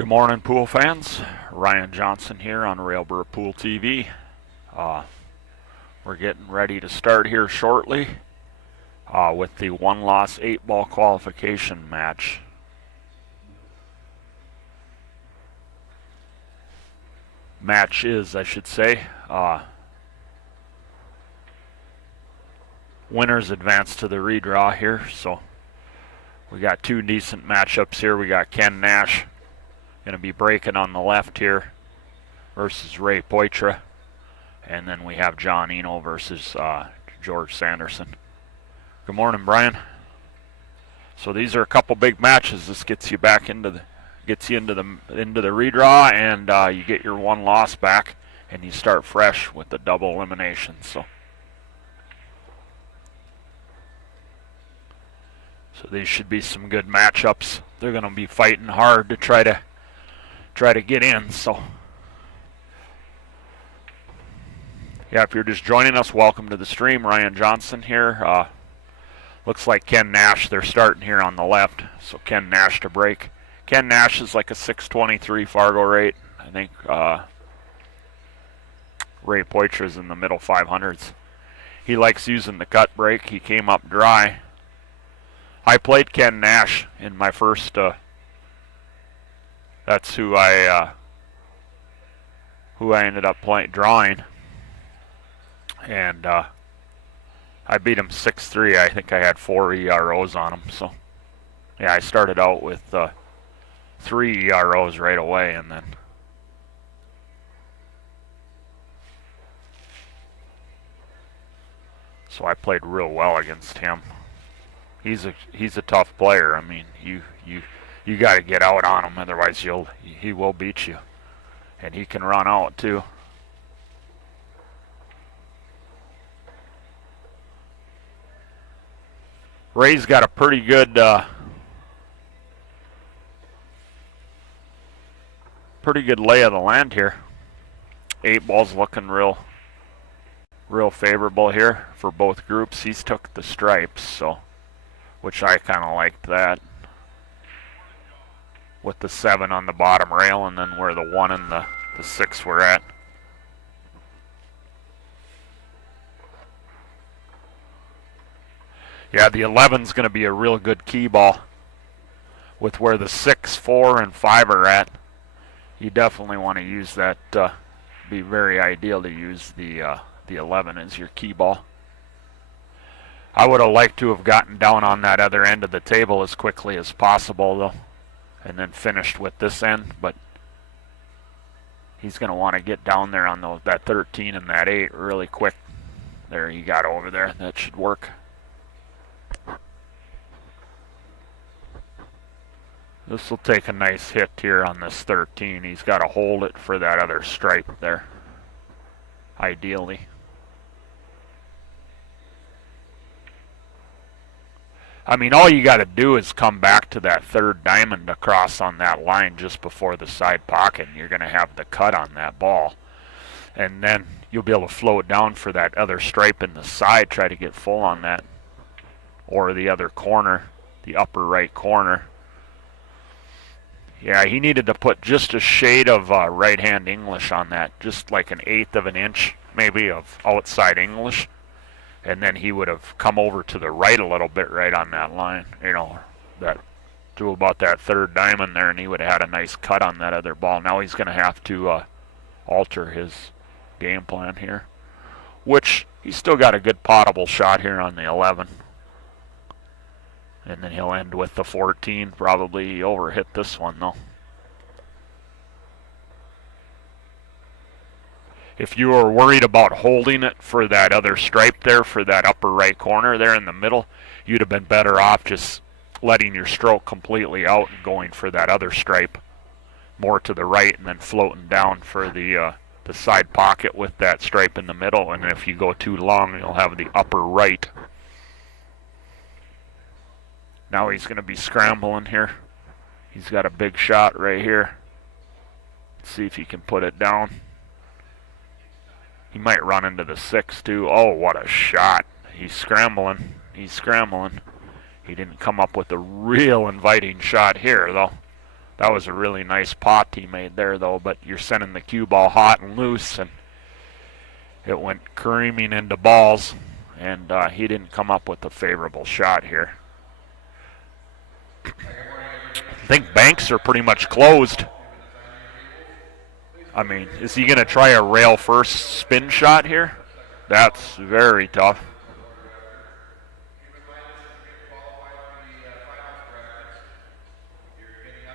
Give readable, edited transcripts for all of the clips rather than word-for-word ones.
Good morning, pool fans. Ryan Johnson here on Railbur Pool TV. We're getting ready to start here shortly with the one-loss 8-ball qualification match. Matches, I should say. Winners advance to the redraw here, so we got two decent matchups here. We got Ken Nash going to be breaking on the left here versus Ray Poitras. And then we have John Eno versus George Sanderson. Good morning, Brian. So these are a couple big matches. This gets you back into the redraw, and you get your one loss back, and you start fresh with the double elimination. So these should be some good matchups. They're going to be fighting hard to try to get in. So yeah, if you're just joining us, welcome to the stream. Ryan Johnson here. Looks like Ken Nash, they're starting here on the left. So Ken Nash to break. Ken Nash is like a 623 Fargo rate. I think Ray Poitras in the middle 500s. He likes using the cut break. He came up dry. I played Ken Nash in my first that's who I ended up drawing, and I beat him 6-3. I think I had 4 EROs on him. So yeah, I started out with 3 EROs right away, and then so I played real well against him. He's a tough player. I mean, you got to get out on him, otherwise he will beat you, and he can run out too. Ray's got a pretty good lay of the land here. 8 ball's looking real favorable here for both groups. He's took the stripes, so which I kind of liked that, with the 7 on the bottom rail, and then where the 1 and the 6 were at. Yeah, the 11's going to be a real good key ball with where the 6, 4, and 5 are at. You definitely want to use that. Be very ideal to use the 11 as your key ball. I would have liked to have gotten down on that other end of the table as quickly as possible, though, and then finished with this end, but he's going to want to get down there on that 13 and that 8 really quick. There, he got over there. That should work. This will take a nice hit here on this 13. He's got to hold it for that other stripe there, ideally. I mean, all you got to do is come back to that third diamond across on that line just before the side pocket, and you're going to have the cut on that ball. And then you'll be able to flow it down for that other stripe in the side, try to get full on that. Or the other corner, the upper right corner. Yeah, he needed to put just a shade of right-hand English on that, just like 1/8 of an inch, maybe, of outside English. And then he would have come over to the right a little bit right on that line, that to about that third diamond there, and he would have had a nice cut on that other ball. Now he's going to have to alter his game plan here, which he's still got a good potable shot here on the 11. And then he'll end with the 14. Probably overhit this one, though. If you were worried about holding it for that other stripe there, for that upper right corner there in the middle, you'd have been better off just letting your stroke completely out and going for that other stripe more to the right, and then floating down for the side pocket with that stripe in the middle. And if you go too long, you'll have the upper right. Now he's going to be scrambling here. He's got a big shot right here. Let's see if he can put it down. He might run into the 6 too. Oh, what a shot. He's scrambling. He didn't come up with a real inviting shot here, though. That was a really nice pot he made there, though, but you're sending the cue ball hot and loose, and it went careening into balls, and he didn't come up with a favorable shot here. I think banks are pretty much closed. I mean, is he going to try a rail first spin shot here? That's very tough.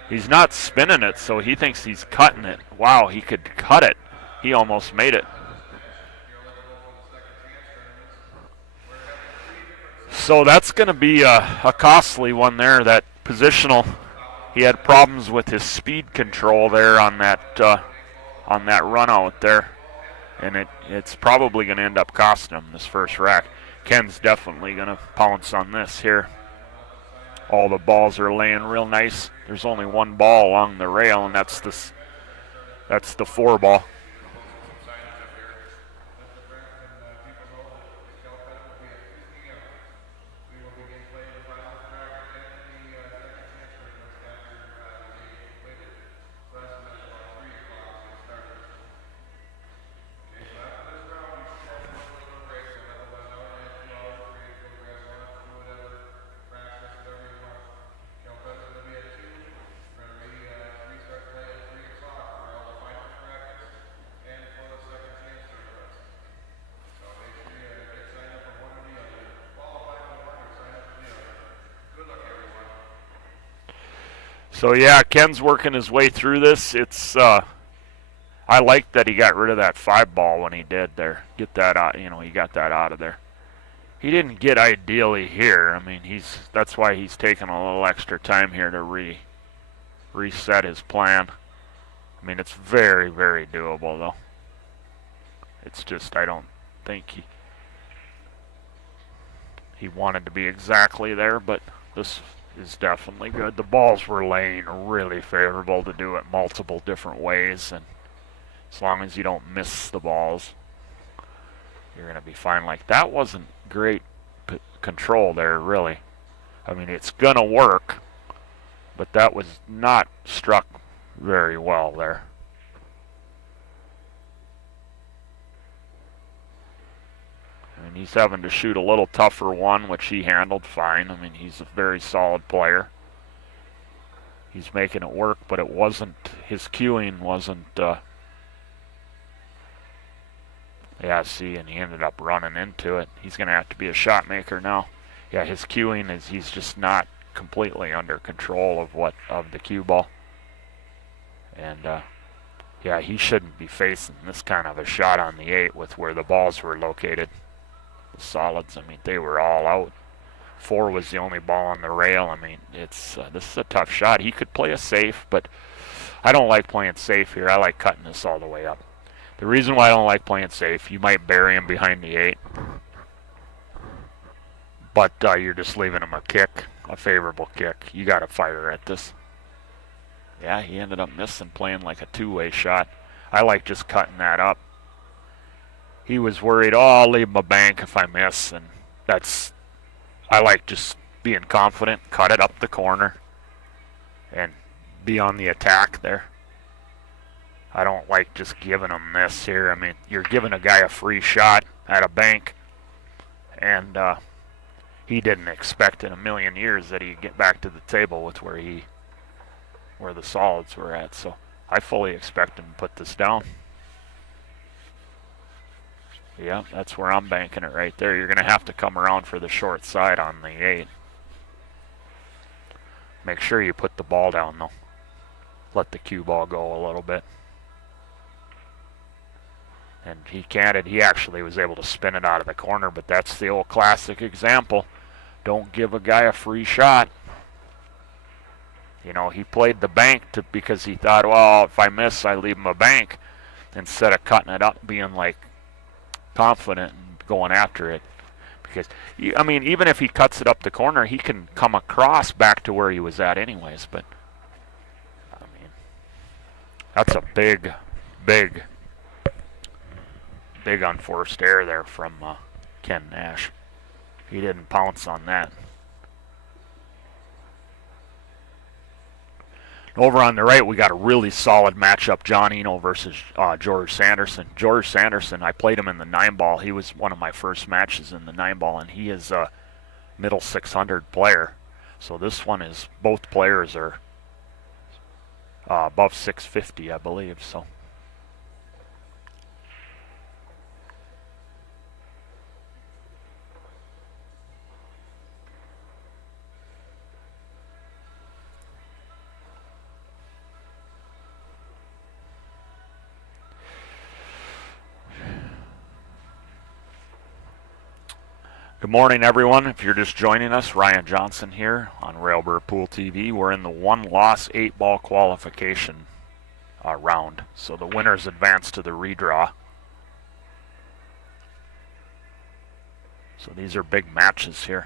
He's not spinning it, so he thinks he's cutting it. Wow, he could cut it. He almost made it. So that's going to be a costly one there, that positional. He had problems with his speed control there on that run out there, and it's probably going to end up costing him this first rack. Ken's definitely going to pounce on this here. All the balls are laying real nice. There's only one ball along the rail, and that's the 4 ball. So yeah, Ken's working his way through this. It's I like that he got rid of that 5 ball when he did there. Get that out, he got that out of there. He didn't get ideally here. I mean, that's why he's taking a little extra time here to reset his plan. I mean, it's very, very doable though. It's just I don't think he wanted to be exactly there, but this is definitely good. The balls were laying really favorable to do it multiple different ways, and as long as you don't miss the balls, you're going to be fine. Like, that wasn't great control there, really. I mean, it's going to work, but that was not struck very well there. And he's having to shoot a little tougher one, which he handled fine. I mean, he's a very solid player. He's making it work, but it wasn't, his cueing wasn't, yeah, see, and he ended up running into it. He's going to have to be a shot maker now. Yeah, his cueing is, he's just not completely under control of the cue ball. And, yeah, he shouldn't be facing this kind of a shot on the 8 with where the balls were located. The solids, I mean, they were all out. 4 was the only ball on the rail. I mean, this is a tough shot. He could play a safe, but I don't like playing safe here. I like cutting this all the way up. The reason why I don't like playing safe, you might bury him behind the 8, but you're just leaving him a kick, a favorable kick. You got to fire at this. Yeah, he ended up missing, playing like a 2-way shot. I like just cutting that up. He was worried, I'll leave him a bank if I miss, and I like just being confident, cut it up the corner, and be on the attack there. I don't like just giving him this here. I mean, you're giving a guy a free shot at a bank, and he didn't expect in a million years that he'd get back to the table with where the solids were at. So I fully expect him to put this down. Yeah, that's where I'm banking it right there. You're going to have to come around for the short side on the 8. Make sure you put the ball down, though. Let the cue ball go a little bit. And he canted. He actually was able to spin it out of the corner, but that's the old classic example. Don't give a guy a free shot. You know, he played the bank because he thought, well, if I miss, I leave him a bank, instead of cutting it up, being like confident and going after it. Because, I mean, even if he cuts it up the corner, he can come across back to where he was at anyways. But, I mean, that's a big unforced error there from Ken Nash. He didn't pounce on that. Over on the right, we got a really solid matchup, John Eno versus George Sanderson. George Sanderson, I played him in the 9-ball. He was one of my first matches in the 9-ball, and he is a middle 600 player. So this one is, both players are above 650, I believe. So. Good morning, everyone. If you're just joining us, Ryan Johnson here on Railbird Pool TV. We're in the 1-loss 8-ball qualification round. So the winners advance to the redraw. So these are big matches here.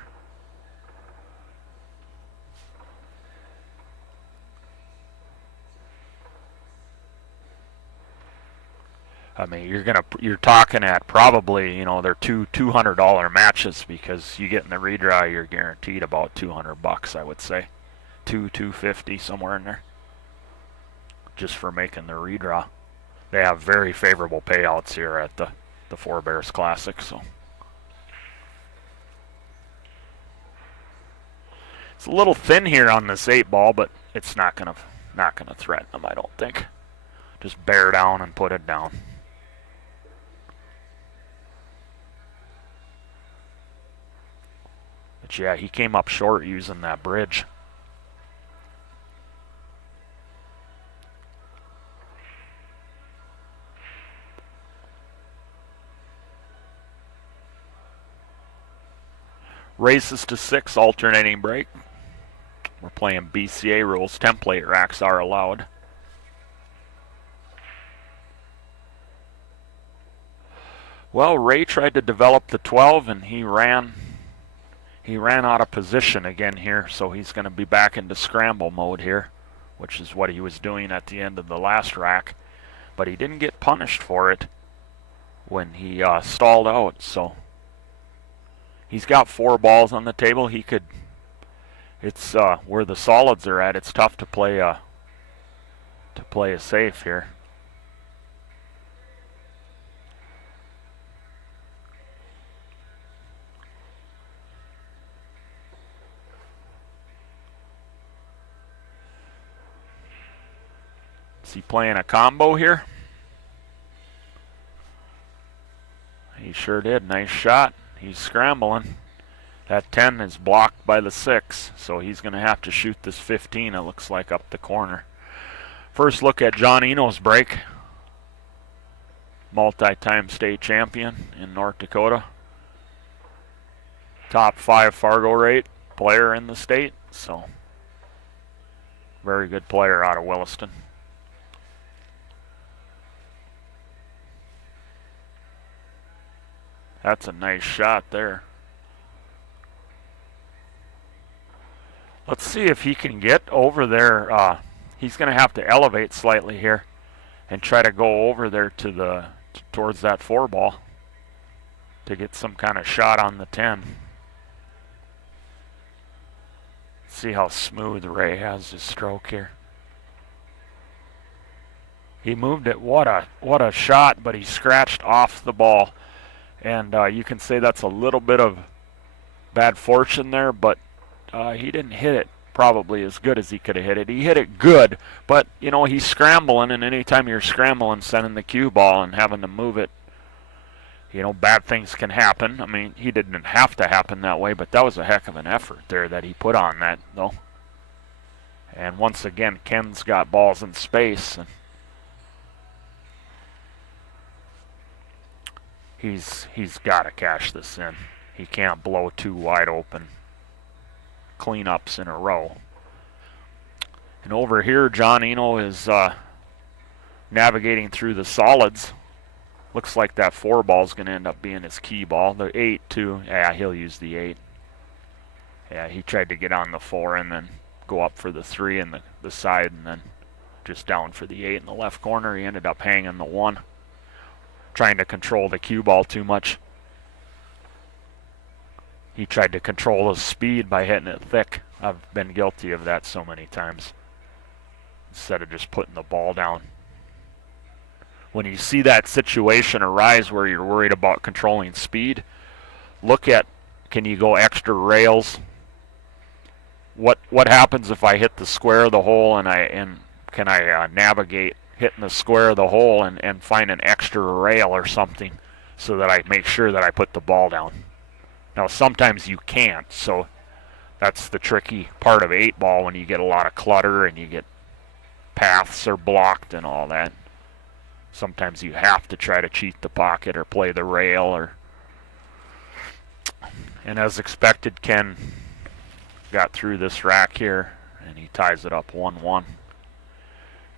I mean, you're talking at probably, you know, they're two $200 matches, because you get in the redraw, you're guaranteed about $200, I would say, $250 somewhere in there, just for making the redraw. They have very favorable payouts here at the Four Bears Classic. So it's a little thin here on this 8-ball, but it's not gonna threaten them, I don't think. Just bear down and put it down. But yeah, he came up short using that bridge. Races to 6, alternating break. We're playing BCA rules. Template racks are allowed. Well, Ray tried to develop the 12, and he ran out of position again here, so he's going to be back into scramble mode here, which is what he was doing at the end of the last rack. But he didn't get punished for it when he stalled out, so he's got 4 balls on the table. He could, it's where the solids are at, it's tough to play a safe here. Is he playing a combo here? He sure did. Nice shot. He's scrambling. That 10 is blocked by the 6, so he's going to have to shoot this 15, it looks like, up the corner. First look at John Eno's break. Multi-time state champion in North Dakota. Top 5 Fargo rate player in the state, so very good player out of Williston. That's a nice shot there. Let's see if he can get over there. He's going to have to elevate slightly here and try to go over there to towards that 4-ball to get some kind of shot on the 10. See how smooth Ray has his stroke here. He moved it. What a shot, but he scratched off the ball. And you can say that's a little bit of bad fortune there, but he didn't hit it probably as good as he could have hit it. He hit it good, but, you know, he's scrambling, and anytime you're scrambling, sending the cue ball and having to move it, you know, bad things can happen. I mean, he didn't have to happen that way, but that was a heck of an effort there that he put on that, though. And once again, Ken's got balls in space, and he's got to cash this in. He can't blow 2 wide open cleanups in a row. And over here, John Eno is navigating through the solids. Looks like that 4-ball is going to end up being his key ball. The 8 too. Yeah, he'll use the 8. Yeah, he tried to get on the 4 and then go up for the 3 in the side, and then just down for the 8 in the left corner. He ended up hanging the 1. Trying to control the cue ball too much. He tried to control his speed by hitting it thick. I've been guilty of that so many times. instead of just putting the ball down. When you see that situation arise where you're worried about controlling speed, look at, can you go extra rails? What happens if I hit the square of the hole and can I navigate hitting the square of the hole and find an extra rail or something so that I make sure that I put the ball down? Now sometimes you can't, so that's the tricky part of 8-ball when you get a lot of clutter and you get paths are blocked and all that. Sometimes you have to try to cheat the pocket or play the rail. And as expected, Ken got through this rack here and he ties it up 1-1.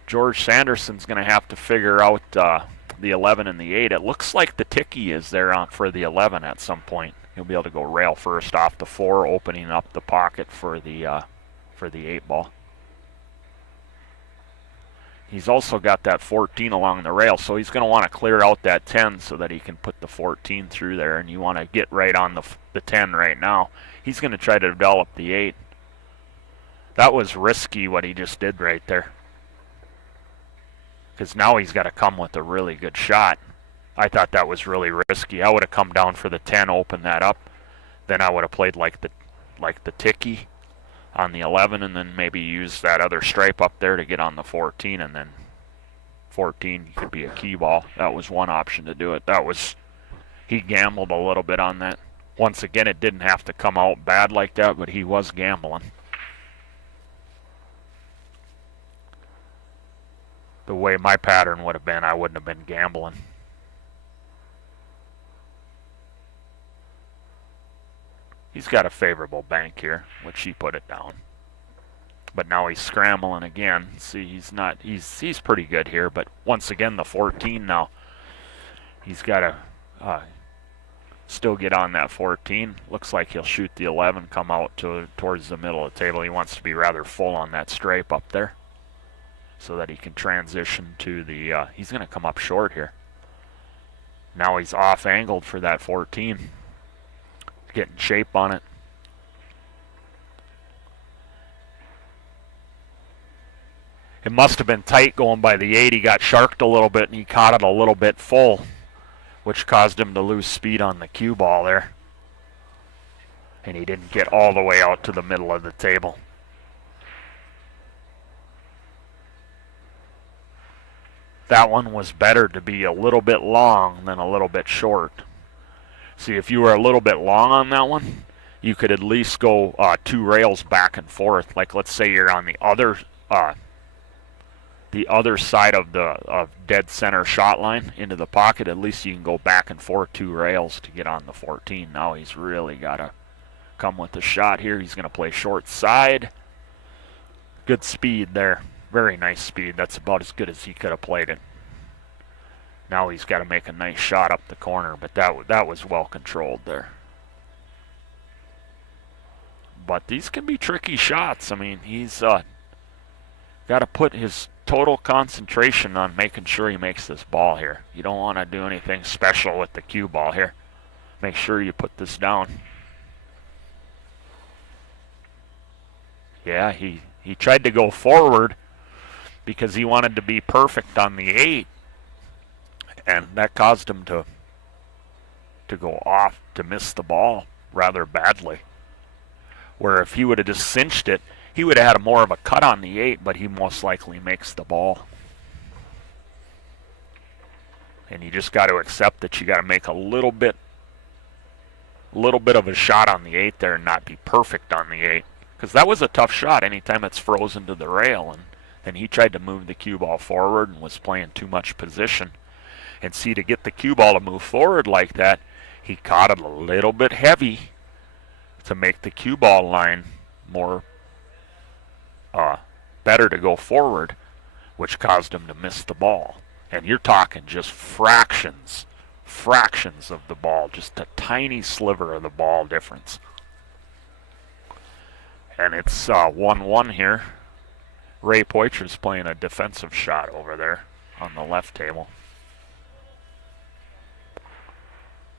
George Sanderson's going to have to figure out the 11 and the 8. It looks like the Ticky is there for the 11 at some point. He'll be able to go rail first off the 4, opening up the pocket for the 8-ball. He's also got that 14 along the rail, so he's going to want to clear out that 10 so that he can put the 14 through there, and you want to get right on the 10 right now. He's going to try to develop the 8. That was risky what he just did right there, because now he's got to come with a really good shot. I thought that was really risky. I would have come down for the 10, opened that up, then I would have played like the Ticky on the 11, and then maybe use that other stripe up there to get on the 14, and then 14 could be a key ball. That was one option to do it. He gambled a little bit on that. Once again, it didn't have to come out bad like that, but he was gambling. The way my pattern would have been, I wouldn't have been gambling. He's got a favorable bank here, which he put it down. But now he's scrambling again. See, he's pretty good here, but once again, the 14 now. He's got to still get on that 14. Looks like he'll shoot the 11, come out towards the middle of the table. He wants to be rather full on that stripe up there so that he can transition to the, he's going to come up short here. Now he's off-angled for that 14. Getting shape on it. It must have been tight going by the 8. He got sharked a little bit and he caught it a little bit full, which caused him to lose speed on the cue ball there. And he didn't get all the way out to the middle of the table. That one was better to be a little bit long than a little bit short. See, if you were a little bit long on that one, you could at least go 2 rails back and forth. Like, let's say you're on the other side of dead center shot line into the pocket. At least you can go back and forth 2 rails to get on the 14. Now he's really got to come with the shot here. He's going to play short side. Good speed there. Very nice speed. That's about as good as he could have played it. Now he's got to make a nice shot up the corner, but that was well controlled there. But these can be tricky shots. I mean, he's got to put his total concentration on making sure he makes this ball here. You don't want to do anything special with the cue ball here. Make sure you put this down. Yeah, he tried to go forward because he wanted to be perfect on the 8. And that caused him to go off, to miss the ball rather badly. Where if he would have just cinched it, he would have had more of a cut on the 8, but he most likely makes the ball. And you just got to accept that you got to make a little bit of a shot on the 8 there and not be perfect on the 8. Because that was a tough shot anytime it's frozen to the rail. And he tried to move the cue ball forward and was playing too much position. And see, to get the cue ball to move forward like that, he caught it a little bit heavy to make the cue ball line more better to go forward, which caused him to miss the ball. And you're talking just fractions of the ball, just a tiny sliver of the ball difference. And it's 1-1 here. Ray Poitras's playing a defensive shot over there on the left table.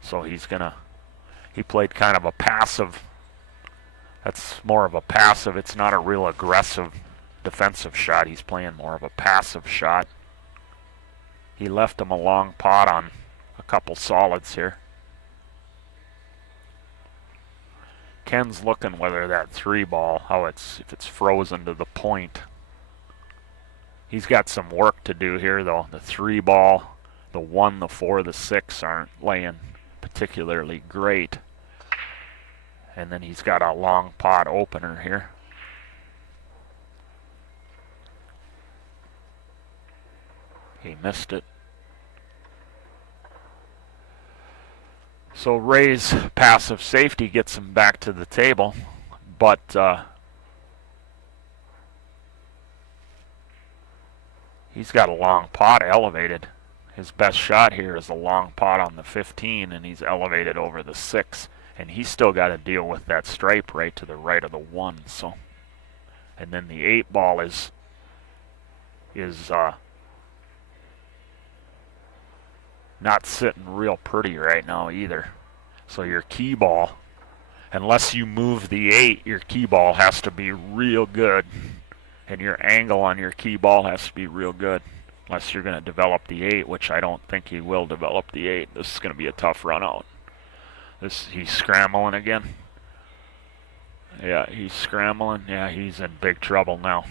So he played kind of a passive. That's more of a passive. It's not a real aggressive defensive shot. He's playing more of a passive shot. He left him a long pot on a couple solids here. Ken's looking whether that 3 ball, if it's frozen to the point. He's got some work to do here though. The 3 ball, the 1, the 4, the 6 aren't laying particularly great. And then he's got a long pot opener here. He missed it. So Ray's passive safety gets him back to the table, but he's got a long pot elevated. His best shot here is a long pot on the 15, and he's elevated over the 6. And he's still got to deal with that stripe right to the right of the 1. So, and then the 8 ball is not sitting real pretty right now either. So your key ball, unless you move the 8, your key ball has to be real good. And your angle on your key ball has to be real good. Unless you're going to develop the 8, which I don't think he will develop the 8. This is going to be a tough run out. He's scrambling again. Yeah, he's scrambling. Yeah, he's in big trouble now.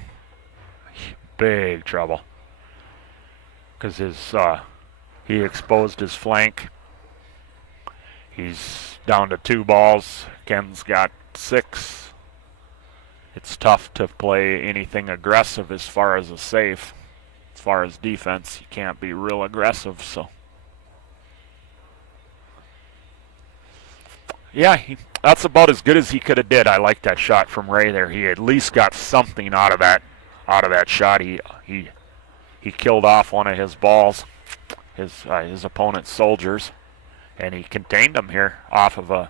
Big trouble. Because he exposed his flank. He's down to 2 balls. Ken's got 6. It's tough to play anything aggressive as far as a safe. As far as defense, you can't be real aggressive, so. Yeah, that's about as good as he could have did. I like that shot from Ray there. He at least got something out of that shot. He killed off one of his balls, his opponent's soldiers, and he contained him here off of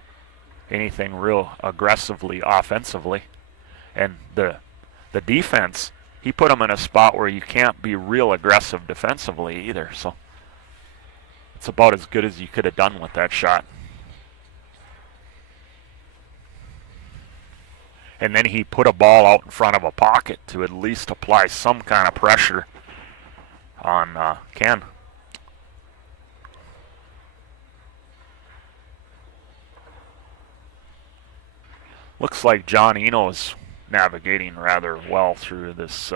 anything real aggressively offensively. And the defense, he put him in a spot where you can't be real aggressive defensively either. So it's about as good as you could have done with that shot. And then he put a ball out in front of a pocket to at least apply some kind of pressure on Ken. Looks like John Eno's navigating rather well through this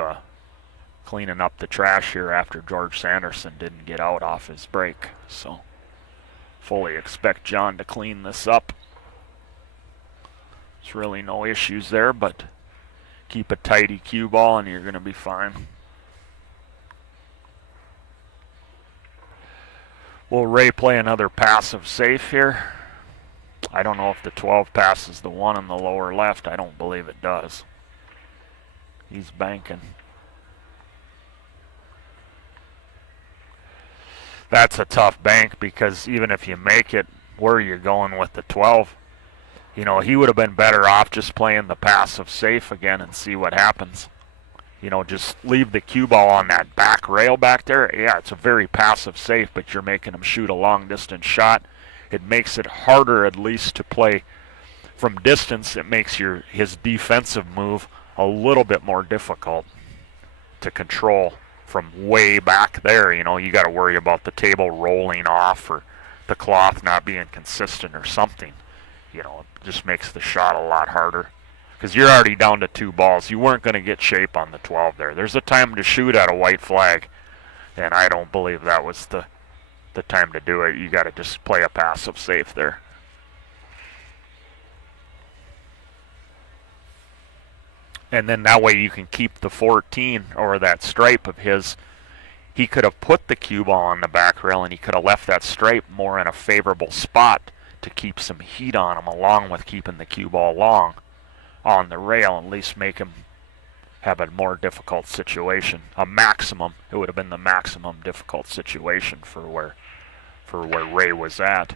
cleaning up the trash here after George Sanderson didn't get out off his break. So fully expect John to clean this up. There's really no issues there, but keep a tidy cue ball and you're going to be fine. Will Ray play another passive safe here? I don't know if the 12 passes the 1 in the lower left. I don't believe it does. He's banking. That's a tough bank because even if you make it, where you're going with the 12, you know, he would have been better off just playing the passive safe again and see what happens. You know, just leave the cue ball on that back rail back there. Yeah, it's a very passive safe, but you're making him shoot a long distance shot. It makes it harder at least to play from distance. It makes his defensive move a little bit more difficult to control from way back there. You know, you got to worry about the table rolling off or the cloth not being consistent or something. You know, it just makes the shot a lot harder because you're already down to 2 balls. You weren't going to get shape on the 12 there. There's a time to shoot at a white flag, and I don't believe that was the time to do it. You got to just play a passive safe there. And then that way you can keep the 14 or that stripe of his. He could have put the cue ball on the back rail and he could have left that stripe more in a favorable spot to keep some heat on him, along with keeping the cue ball long on the rail, at least make him have a more difficult situation. It would have been the maximum difficult situation for where Ray was at.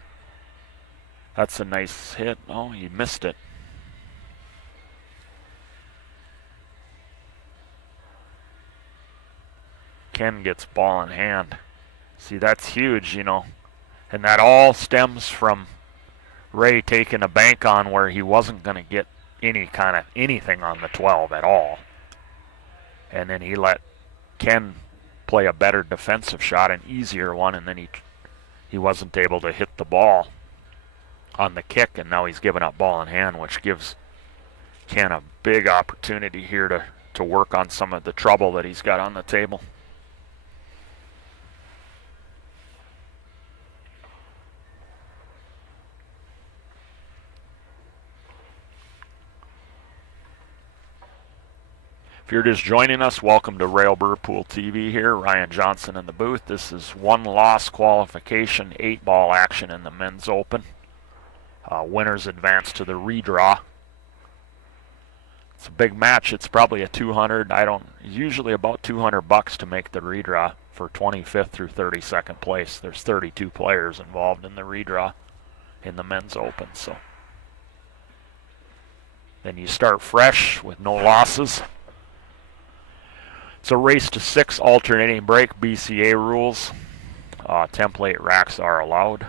That's a nice hit. Oh, he missed it. Ken gets ball in hand. See, that's huge, you know. And that all stems from Ray taking a bank on where he wasn't going to get anything on the 12 at all. and then he let Ken play a better defensive shot, an easier one, and then he wasn't able to hit the ball on the kick, and now he's given up ball in hand, which gives Ken a big opportunity here to work on some of the trouble that he's got on the table. If you're just joining us, welcome to Rail Burr Pool TV here. Ryan Johnson in the booth. This is one loss qualification, 8-ball action in the men's open. Winners advance to the redraw. It's a big match. It's probably a 200. Usually about $200 to make the redraw for 25th through 32nd place. There's 32 players involved in the redraw in the men's open. So then you start fresh with no losses. It's a race to 6 alternating break BCA rules. Template racks are allowed.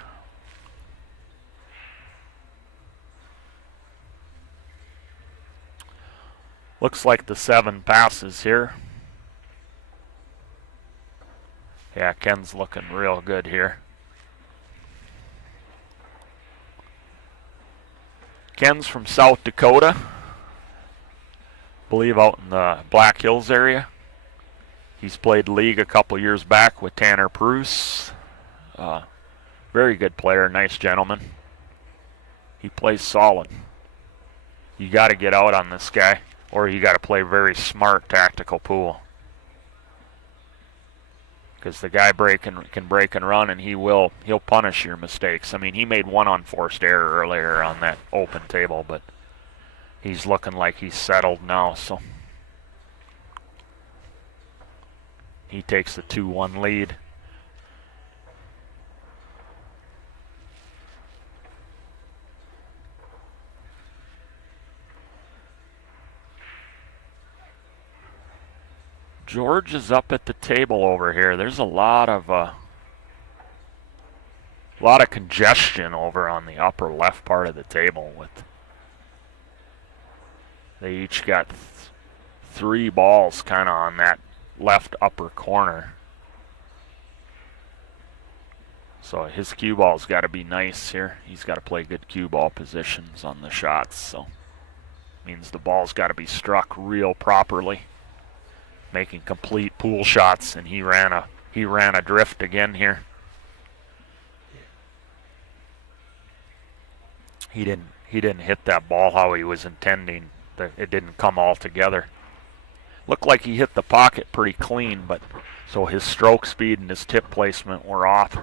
Looks like the 7 passes here. Yeah, Ken's looking real good here. Ken's from South Dakota. Believe out in the Black Hills area. He's played league a couple years back with Tanner Pruce. Very good player, nice gentleman. He plays solid. You got to get out on this guy, or you got to play very smart tactical pool. Because the guy can break and run, and he'll punish your mistakes. I mean, he made one unforced error earlier on that open table, but he's looking like he's settled now. So he takes the 2-1 lead. George is up at the table over here. There's a lot of congestion over on the upper left part of the table. They each got 3 balls kind of on that left upper corner. So his cue ball's got to be nice here. He's got to play good cue ball positions on the shots. So means the ball's got to be struck real properly, making complete pool shots, and he ran a drift again here. He didn't hit that ball how he was intending. It didn't come all together. Looked like he hit the pocket pretty clean, but so his stroke speed and his tip placement were off.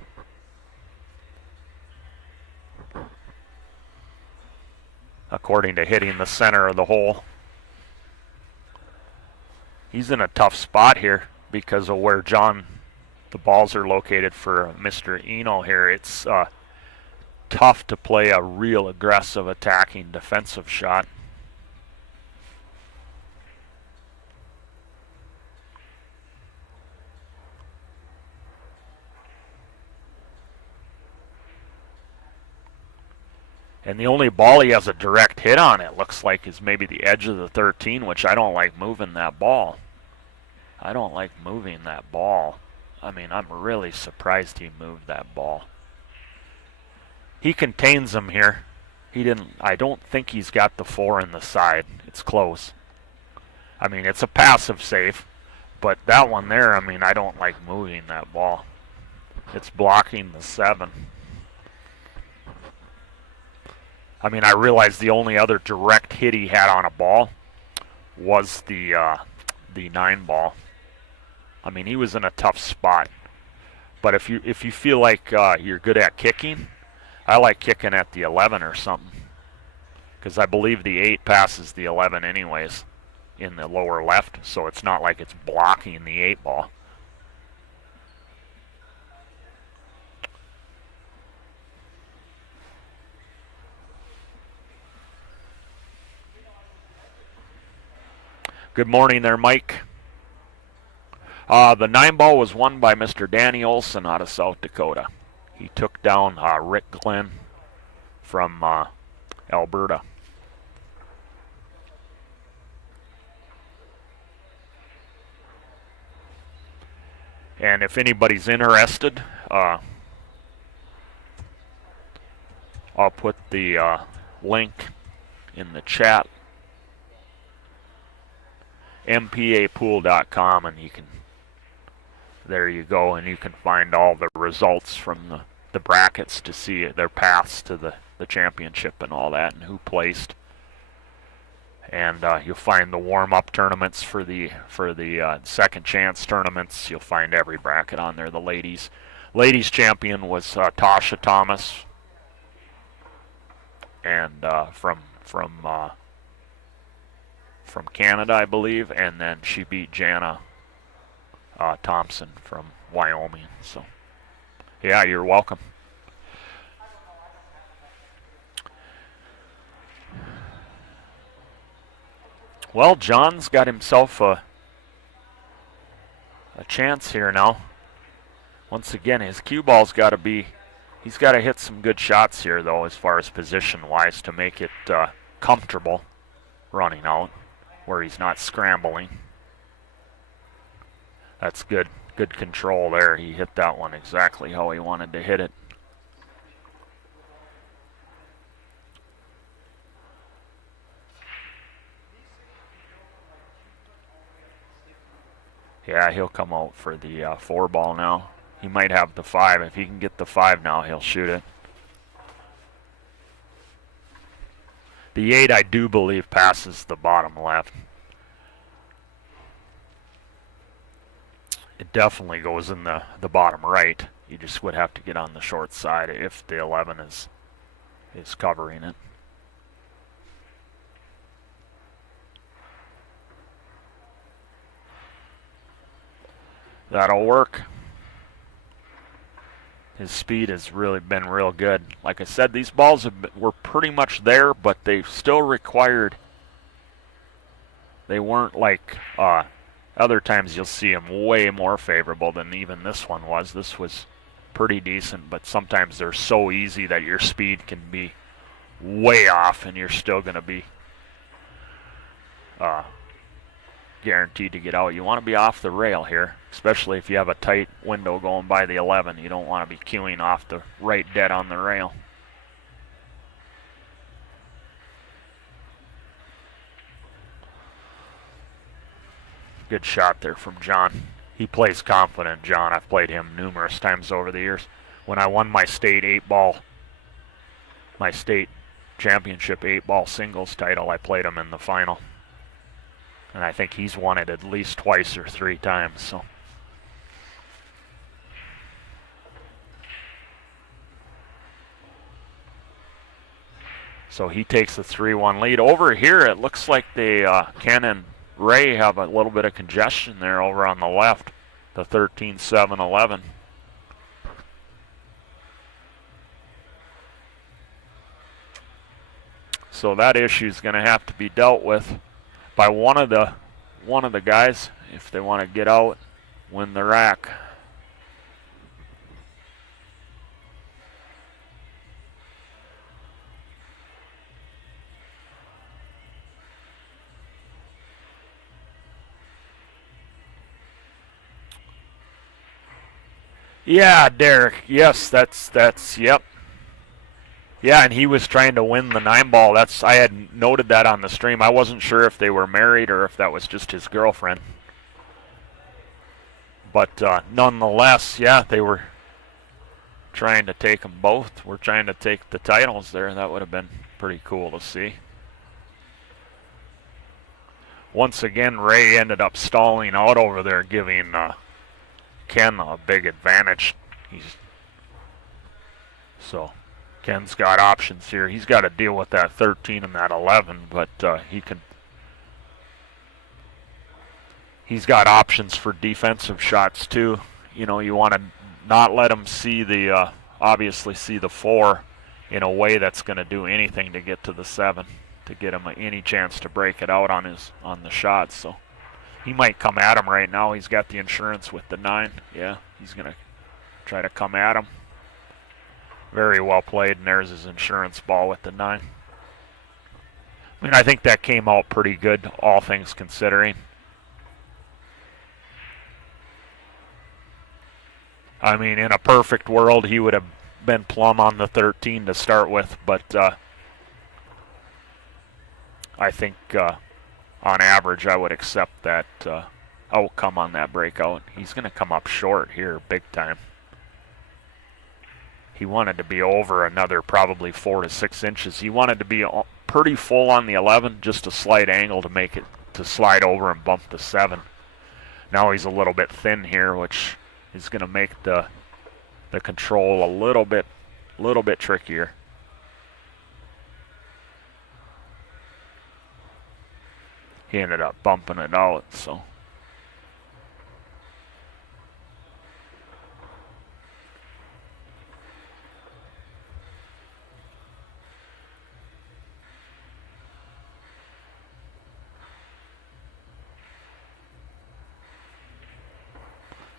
According to hitting the center of the hole. He's in a tough spot here because of where the balls are located for Mr. Eno here. It's tough to play a real aggressive attacking defensive shot. And the only ball he has a direct hit on, it looks like, is maybe the edge of the 13, which I don't like moving that ball. I don't like moving that ball. I mean, I'm really surprised he moved that ball. He contains him here. I don't think he's got the 4 in the side. It's close. I mean, it's a passive save, but that one there, I mean, I don't like moving that ball. It's blocking the 7. I mean, I realized the only other direct hit he had on a ball was the 9 ball. I mean, he was in a tough spot. But if you feel like you're good at kicking, I like kicking at the 11 or something, because I believe the 8 passes the 11 anyways in the lower left, so it's not like it's blocking the 8 ball. Good morning there, Mike. The 9 ball was won by Mr. Danny Olson out of South Dakota. He took down Rick Glenn from Alberta. And if anybody's interested, I'll put the link in the chat, mpapool.com, and you can, there you go, and you can find all the results from the brackets to see their paths to the championship and all that, and who placed. And you'll find the warm-up tournaments for the second chance tournaments. You'll find every bracket on there. The ladies champion was Tasha Thomas, and from Canada, I believe, and then she beat Jana Thompson from Wyoming. So, yeah, you're welcome. Well, John's got himself a chance here now. Once again, his cue ball's got to be, he's got to hit some good shots here, though, as far as position-wise, to make it comfortable running out, where he's not scrambling. That's good control there. He hit that one exactly how he wanted to hit it. Yeah, he'll come out for the 4 ball now. He might have the 5. If he can get the 5 now, he'll shoot it. The 8, I do believe, passes the bottom left. It definitely goes in the bottom right. You just would have to get on the short side if the 11 is covering it. That'll work. His speed has really been real good. Like I said, these balls were pretty much there, but they still required, they weren't like other times you'll see them way more favorable than even this one was. This was pretty decent, but sometimes they're so easy that your speed can be way off and you're still going to be guaranteed to get out. You want to be off the rail here, especially if you have a tight window going by the 11. You don't want to be cueing off the right dead on the rail. Good shot there from John. He plays confident, John. I've played him numerous times over the years. When I won my state 8-ball, my state championship 8-ball singles title, I played him in the final. And I think he's won it at least twice or 3 times. So he takes a 3-1 lead. Over here, it looks like Ken and Ray have a little bit of congestion there over on the left, the 13-7-11. So that issue is going to have to be dealt with by one of the guys if they want to get out, win the rack. Yeah, Derek. Yes, that's yep. Yeah, and he was trying to win the 9-ball. I had noted that on the stream. I wasn't sure if they were married or if that was just his girlfriend. But nonetheless, yeah, they were trying to take them both. We're trying to take the titles there. That would have been pretty cool to see. Once again, Ray ended up stalling out over there, giving Ken a big advantage. So Ken's got options here. He's got to deal with that 13 and that 11, but he's got options for defensive shots too. You know, you want to not let him see obviously see the 4 in a way that's going to do anything to get to the 7, to get him any chance to break it out on the shots. So he might come at him right now. He's got the insurance with the 9. Yeah, he's going to try to come at him. Very well played, and there's his insurance ball with the 9. I mean, I think that came out pretty good, all things considering. I mean, in a perfect world, he would have been plumb on the 13 to start with, but I think on average I would accept that outcome on that breakout. He's going to come up short here big time. He wanted to be over another probably 4 to 6 inches. He wanted to be pretty full on the 11, just a slight angle to make it to slide over and bump the 7. Now he's a little bit thin here, which is going to make the control a little bit trickier. He ended up bumping it out, so.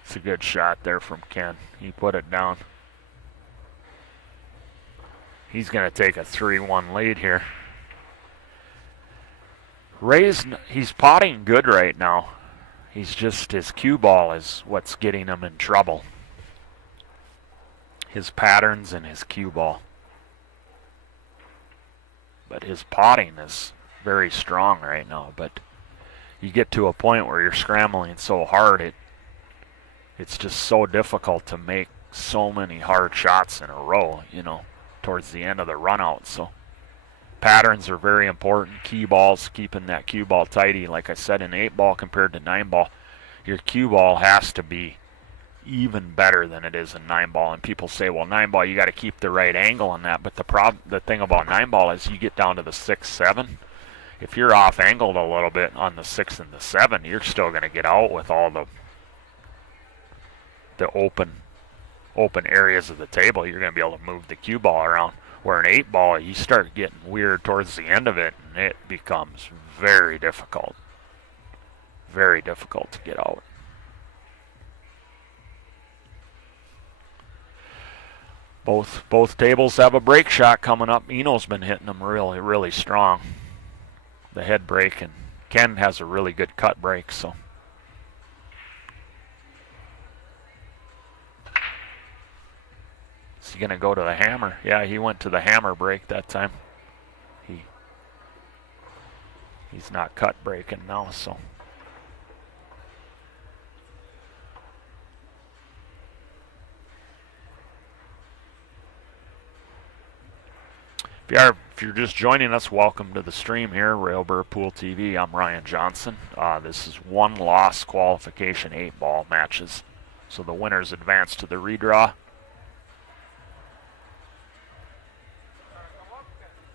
It's a good shot there from Ken. He put it down. He's going to take a 3-1 lead here. He's potting good right now. He's just, his cue ball is what's getting him in trouble. His patterns and his cue ball. But his potting is very strong right now. But you get to a point where you're scrambling so hard, it's just so difficult to make so many hard shots in a row, you know, towards the end of the run out. So patterns are very important. Key balls, keeping that cue ball tidy. Like I said, in 8-ball compared to 9-ball, your cue ball has to be even better than it is in 9-ball. And people say, well, 9-ball, you got to keep the right angle on that. But the thing about 9-ball is you get down to the 6, 7. If you're off angled a little bit on the 6 and the 7, you're still going to get out with all the open areas of the table. You're going to be able to move the cue ball around. Where an 8-ball, you start getting weird towards the end of it, and it becomes very difficult. Very difficult to get out. Both tables have a break shot coming up. Eno's been hitting them really, really strong. The head break, and Ken has a really good cut break, so. Is he going to go to the hammer? Yeah, he went to the hammer break that time. He's not cut breaking now, so. If you're just joining us, welcome to the stream here, Railbird Pool TV. I'm Ryan Johnson. This is 1-loss qualification 8-ball matches. So the winners advance to the redraw.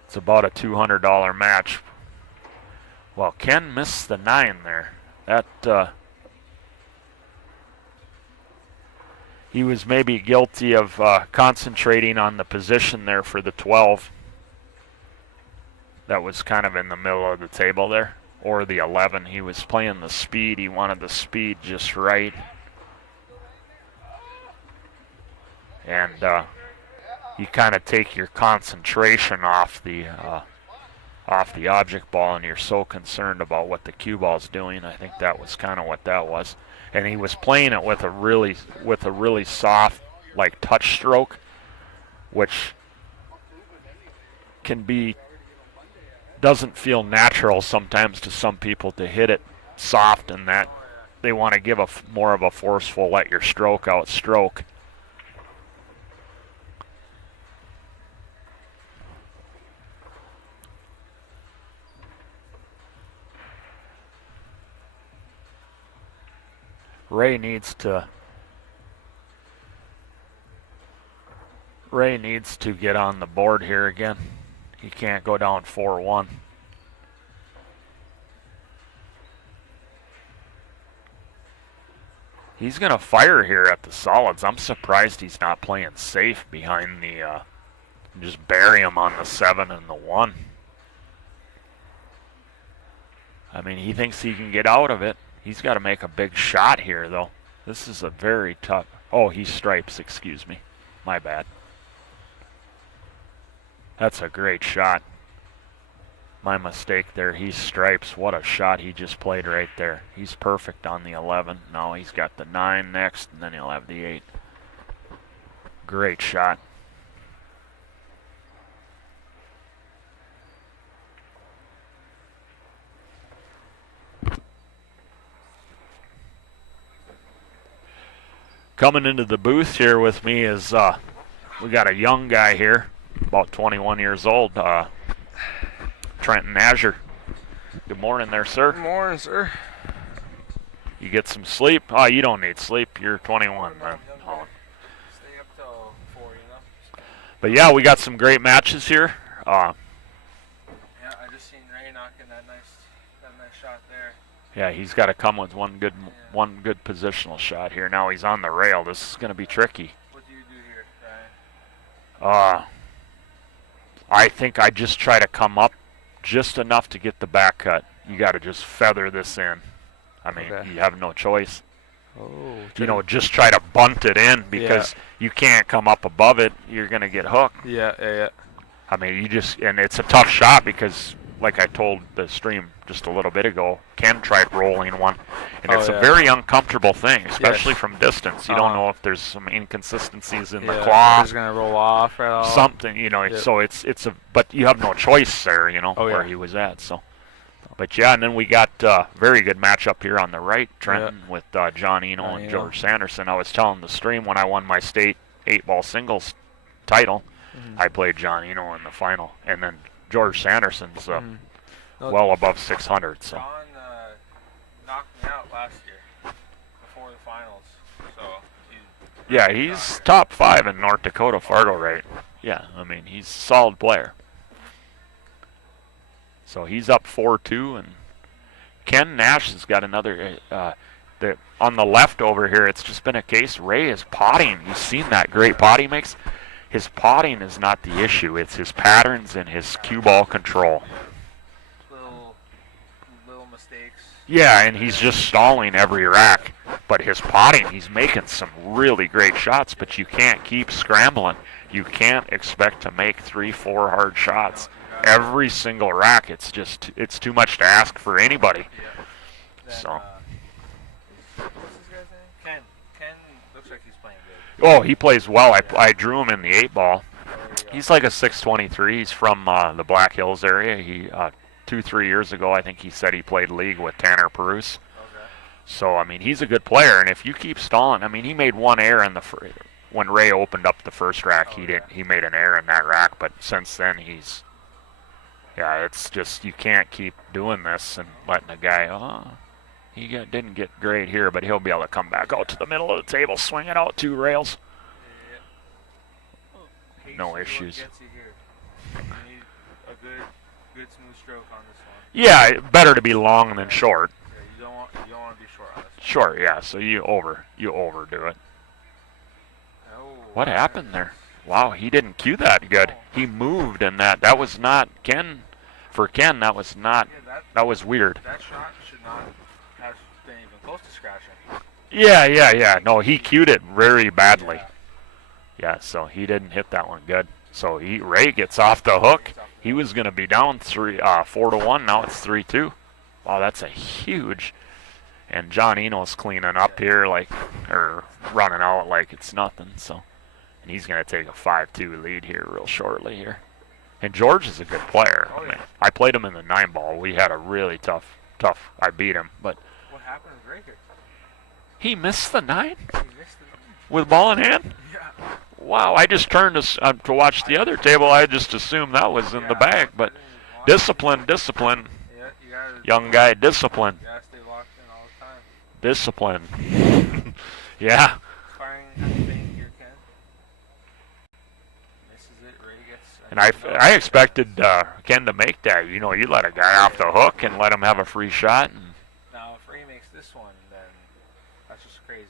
It's about a $200 match. Well, Ken missed the 9 there. He was maybe guilty of concentrating on the position there for the 12. That was kind of in the middle of the table there. Or the 11. He was playing the speed. He wanted the speed just right. And you kind of take your concentration off the object ball, and you're so concerned about what the cue ball's doing. I think that was kind of what that was. And he was playing it with a really soft, like, touch stroke, which doesn't feel natural sometimes to some people to hit it soft, and that they want to give more of a forceful, let your stroke out stroke. Ray needs to get on the board here again. He can't go down 4-1. He's going to fire here at the solids. I'm surprised he's not playing safe behind the just bury him on the 7 and the 1. I mean, he thinks he can get out of it. He's got to make a big shot here, though. This is a very tough. Oh, he stripes, excuse me. My bad. That's a great shot. My mistake there. He stripes. What a shot he just played right there. He's perfect on the 11. Now he's got the 9 next, and then he'll have the 8. Great shot. Coming into the booth here with me is we got a young guy here, about 21 years old, Trenton Azure. Good morning there, sir. Good morning, sir. You get some sleep? Oh, you don't need sleep. You're 21, man. Oh. Stay up till 4, you know? But yeah, we got some great matches here. Yeah, I just seen Ray knocking that nice shot there. Yeah, he's got to come with one good positional shot here. Now he's on the rail. This is going to be tricky. What do you do here, Ryan? I think I just try to come up just enough to get the back cut. You got to just feather this in. I mean, you have no choice. Oh. You know, just try to bunt it in because you can't come up above it. You're going to get hooked. Yeah. I mean, and it's a tough shot because, like I told the stream just a little bit ago, Ken tried rolling one, and it's a very uncomfortable thing, especially from distance. You don't know if there's some inconsistencies in the claw. It's going to roll off at all. Something, you know, so but you have no choice there, you know, where he was at, so. But yeah, and then we got very good matchup here on the right, Trenton, with John Eno and George Sanderson. I was telling the stream when I won my state 8-ball singles title, I played John Eno in the final, and then George Sanderson's well above 600. So. John knocked me out last year before the finals. So he's top 5 in North Dakota Fargo rate. Yeah, I mean, he's a solid player. So he's up 4-2, and Ken Nash has got another. On the left over here, it's just been a case. Ray is potting. You've seen that great pot he makes. His potting is not the issue. It's his patterns and his cue ball control. Little mistakes. Yeah, and he's just stalling every rack. But his potting, he's making some really great shots, but you can't keep scrambling. You can't expect to make 3-4 hard shots. Every single rack, it's too much to ask for anybody. Then, so. What's this guy's name? Ken looks like he's playing good. Oh, he plays well. I drew him in the 8-ball. He's like a 623. He's from the Black Hills area. He 2-3 years ago, I think he said he played league with Tanner Perouse. Okay. So I mean, he's a good player. And if you keep stalling, I mean, he made one error in when Ray opened up the first rack. He made an error in that rack, but since then it's just you can't keep doing this and letting a guy, didn't get great here, but he'll be able to come back out to the middle of the table, swing it out 2 rails. No issues. You need a good smooth stroke on this one. Yeah, better to be long than short. Yeah, you don't want to be short on this one. Short, yeah. So you overdo it. Oh, what happened there? Wow, he didn't cue that good. He moved, and that was not Ken. For Ken, that was not. That was weird. That shot should not have been even close to scratching. Yeah. No, he cued it very badly. Yeah, so he didn't hit that one good. So Ray gets off the hook. He was going to be down 4-1. Now it's 3-2. Wow, that's a huge. And John Eno's cleaning up here or running out like it's nothing. So. And he's going to take a 5-2 lead here real shortly here. And George is a good player. I mean, I played him in the 9-ball. We had a really tough. I beat him, but. What happened to Raker? He missed the 9? He missed the 9. With ball in hand? Yeah. Wow, I just turned to watch the other table. I just assumed that was in the bag. But discipline. Yeah, you gotta, young guy, discipline. You gotta stay locked in all the time. Discipline. Yeah. Firing at the bank here, Ken. This is it. Ray gets. And I expected Ken to make that. You know, you let a guy off the hook and let him have a free shot. And now, if Ray makes this one, then that's just crazy.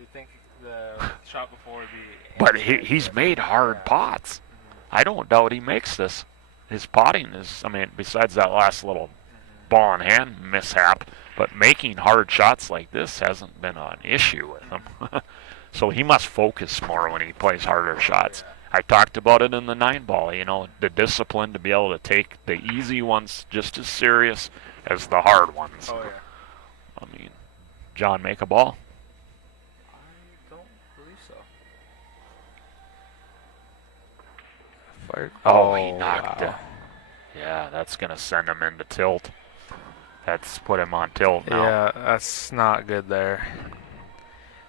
You think the shot before would be. But he's made hard pots. I don't doubt he makes this. His potting is, I mean, besides that last little ball in hand mishap, but making hard shots like this hasn't been an issue with him. So he must focus more when he plays harder shots. I talked about it in the 9-ball, you know, the discipline to be able to take the easy ones just as serious as the hard ones. Oh, yeah. I mean, John, make a ball? I don't believe so. Fired. Oh, he knocked wow. it. Yeah, that's going to send him into tilt. That's put him on tilt now. Yeah, that's not good there.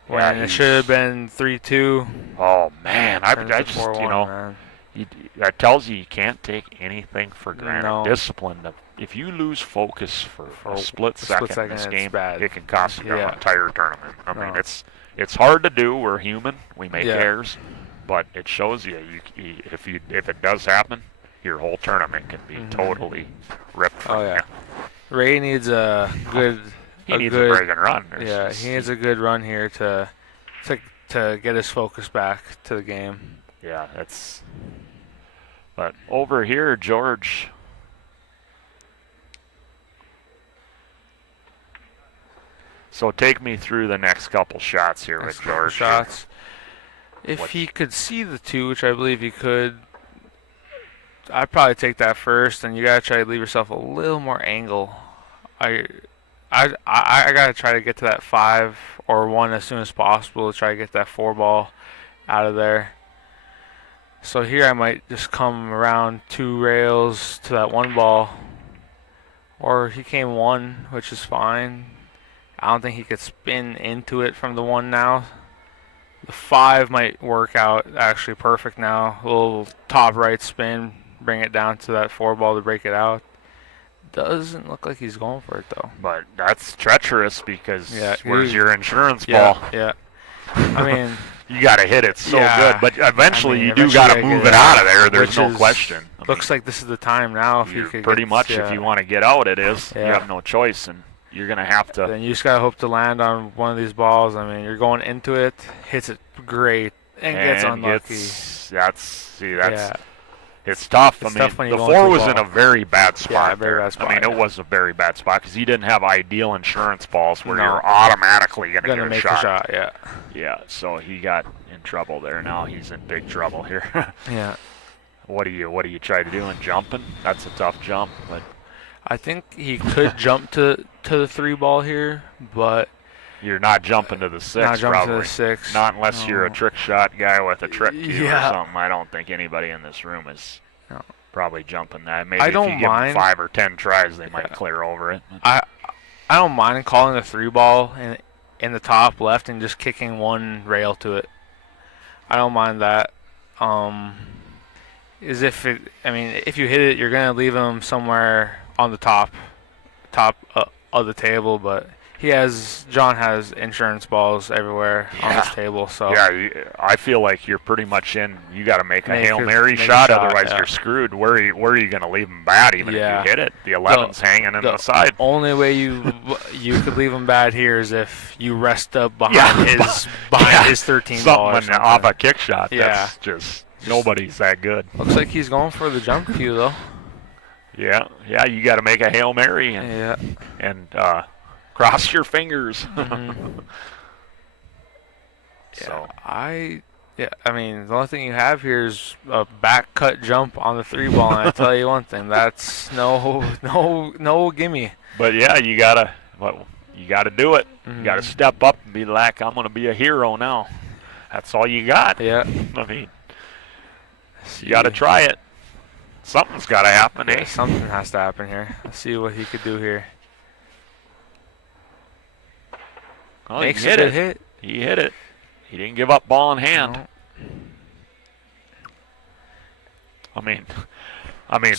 Yeah, When it should have been 3-2. Oh, man. I turns just, to 4-1, man. that tells you can't take anything for granted. No. Discipline. If you lose focus for a split second in this it's game, bad. it can cost you Yeah. an entire tournament. I mean, No. it's hard to do. We're human. We make Yeah. errors, but it shows you, if it does happen, your whole tournament can be totally ripped from Oh, yeah. you. Ray needs a good. He needs a break and run. Yeah, he needs a good run here to get his focus back to the game. Yeah, that's. But over here, George. So take me through the next couple shots here with George. Shots. If he could see the 2, which I believe he could, I'd probably take that first, and you gotta try to leave yourself a little more angle. I gotta try to get to that 5 or 1 as soon as possible to try to get that 4 ball out of there. So here I might just come around 2 rails to that 1 ball, or he came 1, which is fine. I don't think he could spin into it from the 1 now. The 5 might work out actually perfect now. A little top right spin, bring it down to that 4 ball to break it out. Doesn't look like he's going for it though. But that's treacherous because Yeah, where's your insurance ball? Yeah. I mean, You got to hit it so Yeah. good, but eventually you do eventually got I to get move it it out of there. There's which no is- question. I looks like this is the time now. If you you're could pretty get, much, if you want to get out, it is. You Yeah. have no choice, and you're going to have to. then you just gotta hope to land on one of these balls. I mean, you're going into it, hits it great, and gets unlucky. That's it's tough. It's I mean, tough when the you go 4 into a was in ball. a very bad spot. Yeah, very there. bad spot, I mean, it yeah. was a very bad spot because he didn't have ideal insurance balls where No. you're automatically going to Gonna get a make shot. a shot, yeah. Yeah, so he got in trouble there. Now he's in big trouble here. Yeah. What do you try to do in jumping? That's a tough jump, but I think he could jump to the 3 ball here, but you're not jumping to the 6. not jump probably. to the 6. Not unless you're a No. trick shot guy with a trick cue Yeah. or something. I don't think anybody in this room is No. probably jumping that. Maybe I if don't you give them mind. 5 or 10 tries, they might Yeah. clear over it. I don't mind calling the 3 ball in the top left and just kicking 1 rail to it. I don't mind that. If you hit it, you're gonna leave him somewhere on the top of the table. But John has insurance balls everywhere on Yeah. this table. So Yeah, I feel like you're pretty much in. You got to make a Make Hail a- Mary make a shot, shot, otherwise yeah. you're screwed. Where are you going to leave them bad even Yeah. if you hit it? The 11's hanging in the side. only way you could leave him bad here is if you rest up behind Yeah. his 13 ball or Something off something. a kick shot. Yeah. That's just nobody's that good. Looks like he's going for the jump cue though. Yeah, you got to make a Hail Mary and, Yeah. and cross your fingers. Mhm. So I mean, the only thing you have here is a back cut jump on the 3 ball, and I tell you one thing, that's no gimme. But yeah, you gotta do it. You gotta Mhm. step up and be like, I'm gonna be a hero now. That's all you got. Yeah. I mean, you gotta try it. Something's gotta happen, Yeah, eh? something has to happen here. Let's see what he could do here. Oh, Makes he a hit good it. hit. He hit it. He didn't give up ball in hand. No. I mean,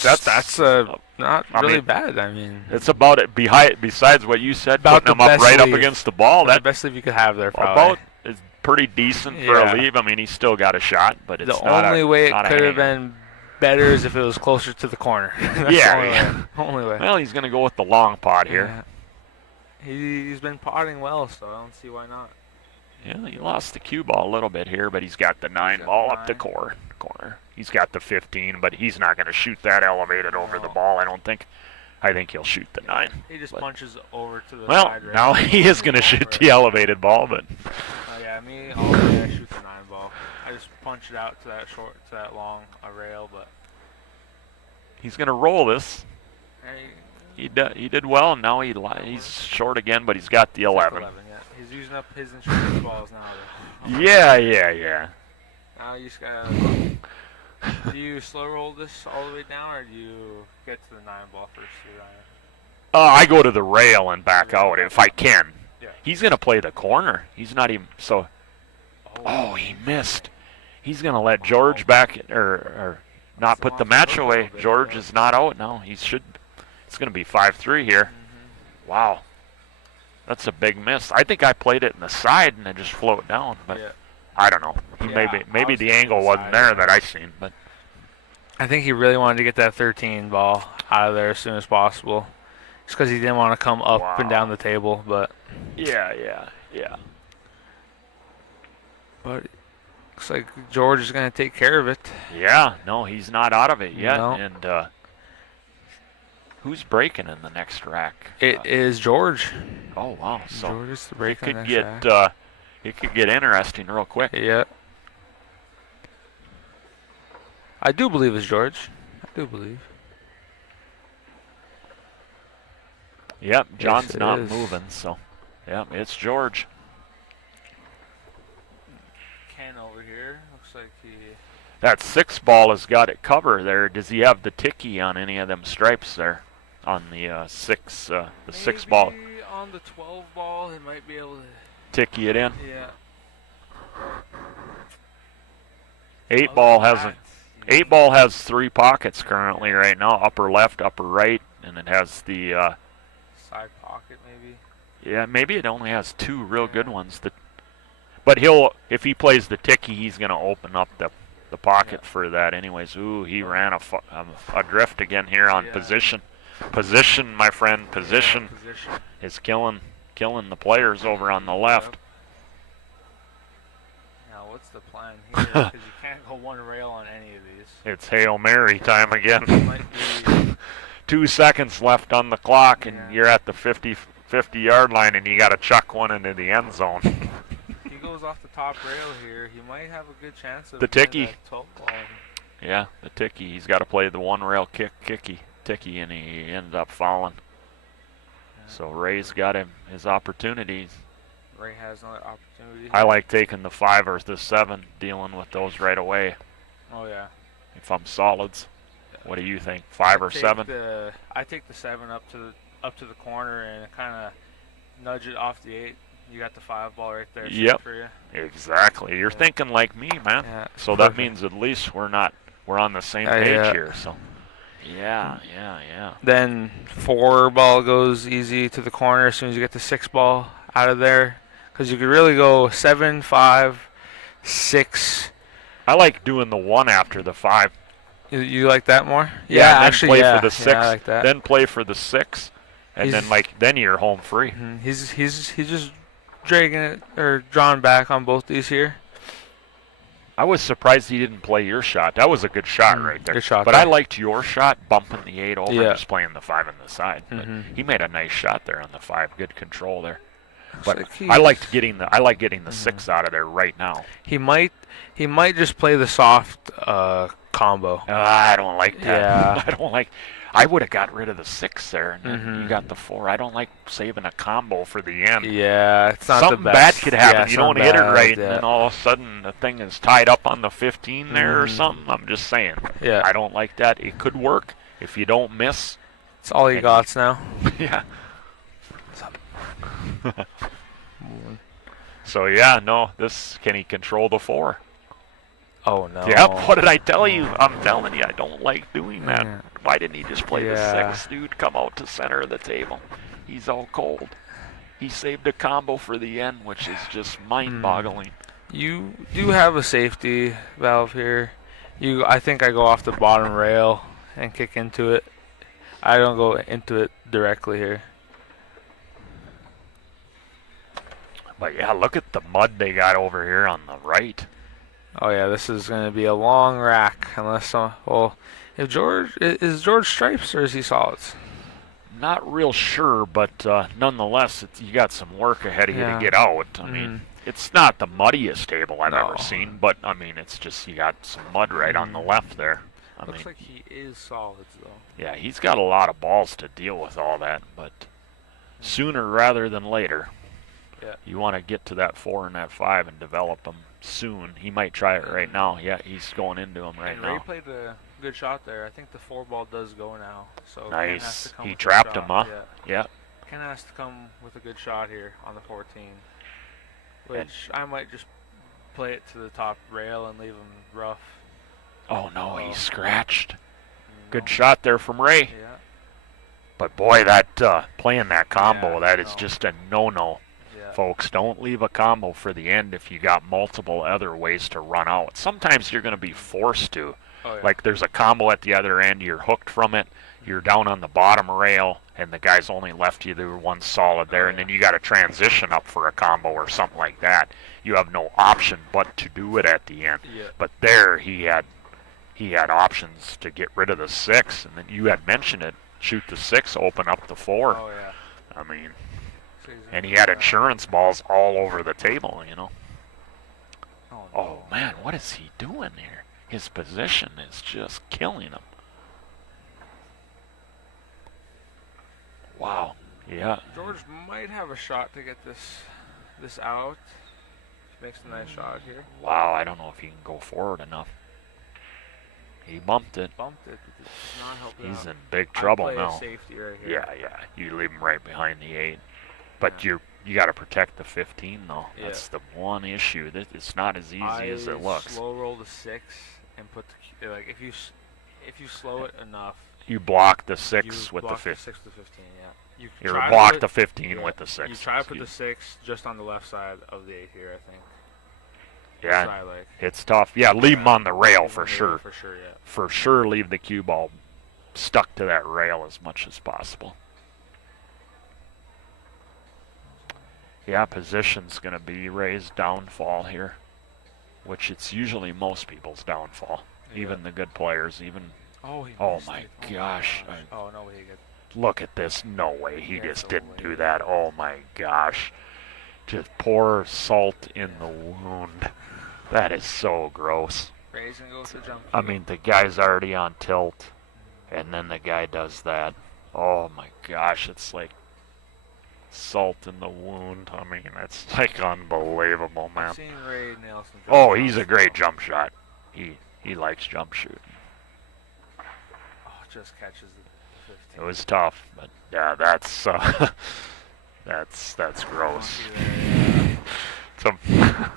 that's not I really mean, bad. I mean, it's about it. Besides what you said, About putting the him up best right up leave. against the ball, that's that the best leave you could have there, probably. about is pretty decent for Yeah. a leave. I mean, he's still got a shot, but it's The not only way it not a could have hanger. been better is if it was closer to the corner. That's Yeah, the only yeah. way. Only way. Well, he's gonna go with the long pot here. Yeah. He's been potting well, so I don't see why not. Yeah, he lost the cue ball a little bit here, but he's got the 9 got ball the up the 9. corner. He's got the 15, but he's not going to shoot that elevated over the No. ball, I don't think. I think he'll shoot the 9. He just But- punches over to the Well, side. Right now he is going to shoot the elevated ball, but Oh yeah, me all day I shoot the 9 ball. I just punch it out to that long rail, but he's going to roll this. hey, He did well, and now he's short again, but he's got the 11. Yeah. He's using up his insurance balls now. Though. Yeah. Now you just gotta Do you slow roll this all the way down, or do you get to the 9-ball first, Ryan? I go to the rail and back out if I can. Yeah. He's going to play the corner. He's not even so. Oh, he missed. He's going to let George back or not put the match away. George is not out now. He should. It's going to be 5-3 here. Wow. That's a big miss. I think I played it in the side and it just float down, but I don't know. Maybe the angle wasn't there that I seen, but I think he really wanted to get that 13 ball out of there as soon as possible. Just because he didn't want to come up and down the table, but yeah. But looks like George is going to take care of it. Yeah, no, he's not out of it yet. No. And who's breaking in the next rack? It is George. Oh wow! So George is the break it on could the next get rack. it could get interesting real quick. Yeah. I do believe it's George. I do believe. Yep, John's Yes, it not is. moving, so yep, it's George. Ken over here looks like he. That 6-ball has got it covered there. Does he have the ticky on any of them stripes there? On the 6 ball. Maybe on the 12 ball, he might be able to. Ticky it in. Yeah. 8-ball hasn't. 8-ball has 3 pockets currently right now: upper left, upper right, and it has the. Side pocket maybe. Yeah, maybe it only has 2 real good ones. But if he plays the ticky, he's gonna open up the pocket for that anyways. Ooh, he ran a drift again here on position. Position, my friend, position is killing the players over on the left. Now, what's the plan here? Because you can't go one rail on any of these. It's Hail Mary time again. Might be 2 seconds left on the clock, and you're at the 50-yard line, and you got to chuck one into the end zone. He goes off the top rail here. He might have a good chance of the ticky. that 12 ball. Yeah, the ticky. He's got to play the one rail ticky, and he ended up falling. So Ray's got his opportunities. Ray has another opportunity. I like taking the 5 or the 7, dealing with those right away. Oh yeah. If I'm solids, what do you think? 5 or 7? I take the 7 up to the corner and kind of nudge it off the 8. You got the 5 ball right there. Yep. For you. Exactly. You're thinking like me, man. Yeah. So that means at least we're on the same page here. So. Yeah. Then 4 ball goes easy to the corner as soon as you get the 6 ball out of there, because you could really go 7, 5, 6. I like doing the 1 after the 5. You like that more? Yeah, and actually, then play for the 6. Yeah, I like that. Then play for the 6, and then you're home free. Mm-hmm. He's just dragging it or drawn back on both these here. I was surprised he didn't play your shot. That was a good shot right there. Good shot but there. I liked your shot, bumping the 8 over and just playing the 5 on the side. But he made a nice shot there on the 5. Good control there. But I like getting the 6 out of there right now. He might just play the soft combo. I don't like that. Yeah. I would have got rid of the 6 there, and then you got the 4. I don't like saving a combo for the end. Yeah, it's not something the best. bad could happen. Yeah, you don't hit it right, and then all of a sudden the thing is tied up on the 15 there or something. I'm just saying. Yeah. I don't like that. It could work if you don't miss. It's all he got now. Yeah. So yeah, no. Can he control the 4? Oh no. Yep. What did I tell you? I'm telling you, I don't like doing that. Yeah. Why didn't he just play the Yeah. 6, dude? Come out to center of the table. He's all cold. He saved a combo for the end, which is just mind-boggling. You do have a safety valve here. I think I go off the bottom rail and kick into it. I don't go into it directly here. But yeah, look at the mud they got over here on the right. Oh yeah, this is going to be a long rack unless if is George stripes or is he solids? Not real sure, but nonetheless, you got some work ahead of you to get out. I mean, it's not the muddiest table I've ever seen, but I mean, it's just you got some mud right on the left there. Looks like he is solids though. Yeah, he's got a lot of balls to deal with all that, but sooner rather than later. Yeah. You want to get to that 4 and that 5 and develop them soon. He might try it right now. Yeah, he's going into them right and now. Ray played a good shot there. I think the 4 ball does go now. So Nice. Ken has to come He with trapped a him, shot. huh? Yeah. Yeah. Ken has to come with a good shot here on the 14, which I might just play it to the top rail and leave him rough. Oh no, he Oh. scratched. No. Good shot there from Ray. Yeah. But boy, that playing that combo, Yeah, that is no. just a no-no. Yeah. Folks, don't leave a combo for the end if you got multiple other ways to run out. Sometimes you're going to be forced to. Oh, yeah. Like there's a combo at the other end, you're hooked from it, you're down on the bottom rail, and the guy's only left you the one solid there, and then you got to transition up for a combo or something like that. You have no option but to do it at the end. Yeah. But there he had options to get rid of the 6, and then you had mentioned it, shoot the 6, open up the 4. Oh yeah. I mean, Season and he had insurance balls all over the table, you know. Oh, no. Oh man, what is he doing here? His position is just killing him. Wow. Yeah. George might have a shot to get this out. He makes a nice shot here. Wow, I don't know if he can go forward enough. He bumped it. Bumped it, but it's not helping He's out. in big trouble I'd play now. a safety right here. Yeah. You leave him right behind the 8. But Yeah. you got to protect the 15 though. Yeah. That's the one issue. It's not as easy as it looks. Slow roll the 6 and put the like if you slow it enough. You block the You 6 with the block 15. 6 with the 15. Yeah. You You try to block put- the 15 yeah, with the 6. You try to put the Excuse- 6 just on the left side of the 8 here. I think. Yeah, Try, like, it's tough. Yeah, leave him on the rail leave for on the sure. rail for sure. Yeah. For sure, leave the cue ball stuck to that rail as much as possible. Yeah, position's going to be Ray's downfall here, which it's usually most people's downfall. Yeah. Even the good players, even... Oh, he Oh missed my it. gosh. Oh no, he got. Look at this. No way. He Yeah, just no didn't way. do that. Oh my gosh. Just pour salt in the wound. That is so gross. Ray's gonna go with the jump. I mean, the guy's already on tilt, and then the guy does that. Oh my gosh, it's like salt in the wound. I mean, it's like unbelievable, man. I've seen Ray nail some jump Oh, he's a shots. great jump shot. He likes jump shooting. Oh, just catches the 15. It was tough, but yeah, that's that's gross. Monkey there, So, yeah.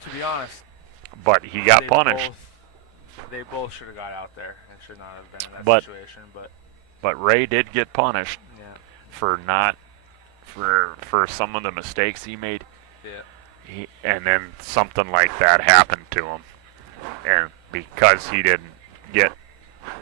To be honest, but he got they punished. They both should have got out there and should not have been in that But- situation. But But Ray did get punished yeah, for not for some of the mistakes he made. yeah, And then something like that happened to him, and because he didn't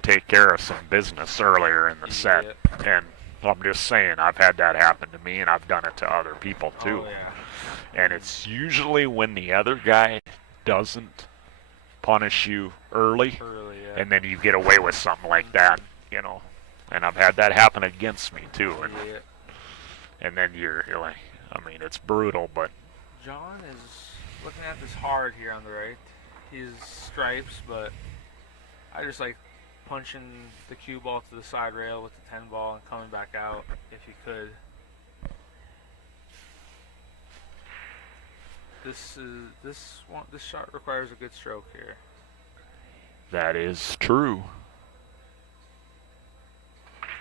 take care of some business earlier in the set, and I'm just saying, I've had that happen to me, and I've done it to other people too. Oh, yeah. And it's usually when the other guy doesn't punish you early, Early, yeah. and then you get away with something like that, you know. And I've had that happen against me too, Yeah. and then you're like, I mean, it's brutal, but John is looking at this hard here on the right. He's stripes, but I just like punching the cue ball to the side rail with the 10 ball and coming back out if he could. This shot requires a good stroke here. that is true.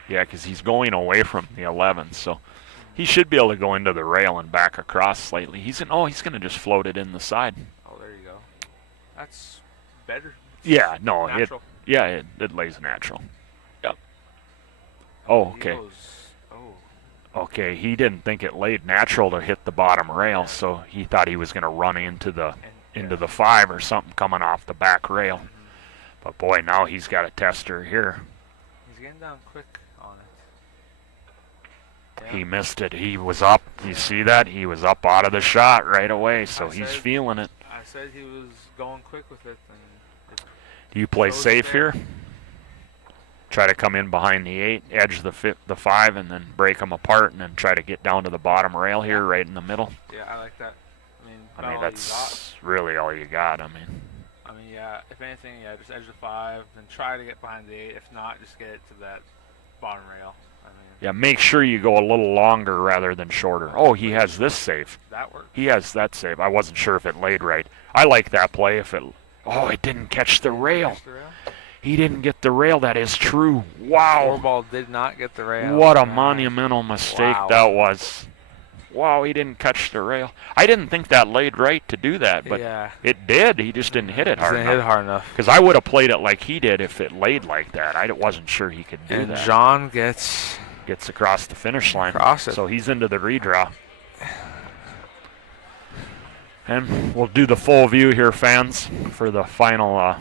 Yeah, because he's going away from the 11, so he should be able to go into the rail and back across slightly. He's going to just float it in the side. Oh, there you go. That's better. Yeah, no, Natural. it lays natural. Yep. Oh, He okay. goes- oh, Okay, he didn't think it laid natural to hit the bottom rail, so he thought he was going to run into the and, the 5 or something coming off the back rail. Mhm. But boy, now he's got a tester here. He's getting down quick on it. Yeah. He missed it. He was up. You see that? He was up out of the shot right away, so I he's said- feeling it. I said he was going quick with it, and Do you play Shows it safe there. here? Try to come in behind the 8, edge the 5, and then break them apart, and then try to get down to the bottom rail here, right in the middle. yeah, I like that. I mean, I about mean, all you that's really all you got. I mean, got. I mean, yeah. If anything, yeah, just edge the 5 and try to get behind the 8. If not, just get it to that bottom rail. I mean, Yeah, make sure you go a little longer rather than shorter. Oh, he has this save. That works. He has that save. I wasn't sure if it laid right. I like that play if it... Oh, it didn't catch the rail. He didn't get the rail. That is true. Wow. 4-ball did not get the rail. What a monumental mistake that was. Wow, he didn't catch the rail. I didn't think that laid right to do that, but it did. He just didn't hit it hard enough. Hit it hard enough. Because I would have played it like he did if it laid like that. I wasn't sure he could do that. And John gets across the finish line. So he's into the redraw. And we'll do the full view here, fans, for the final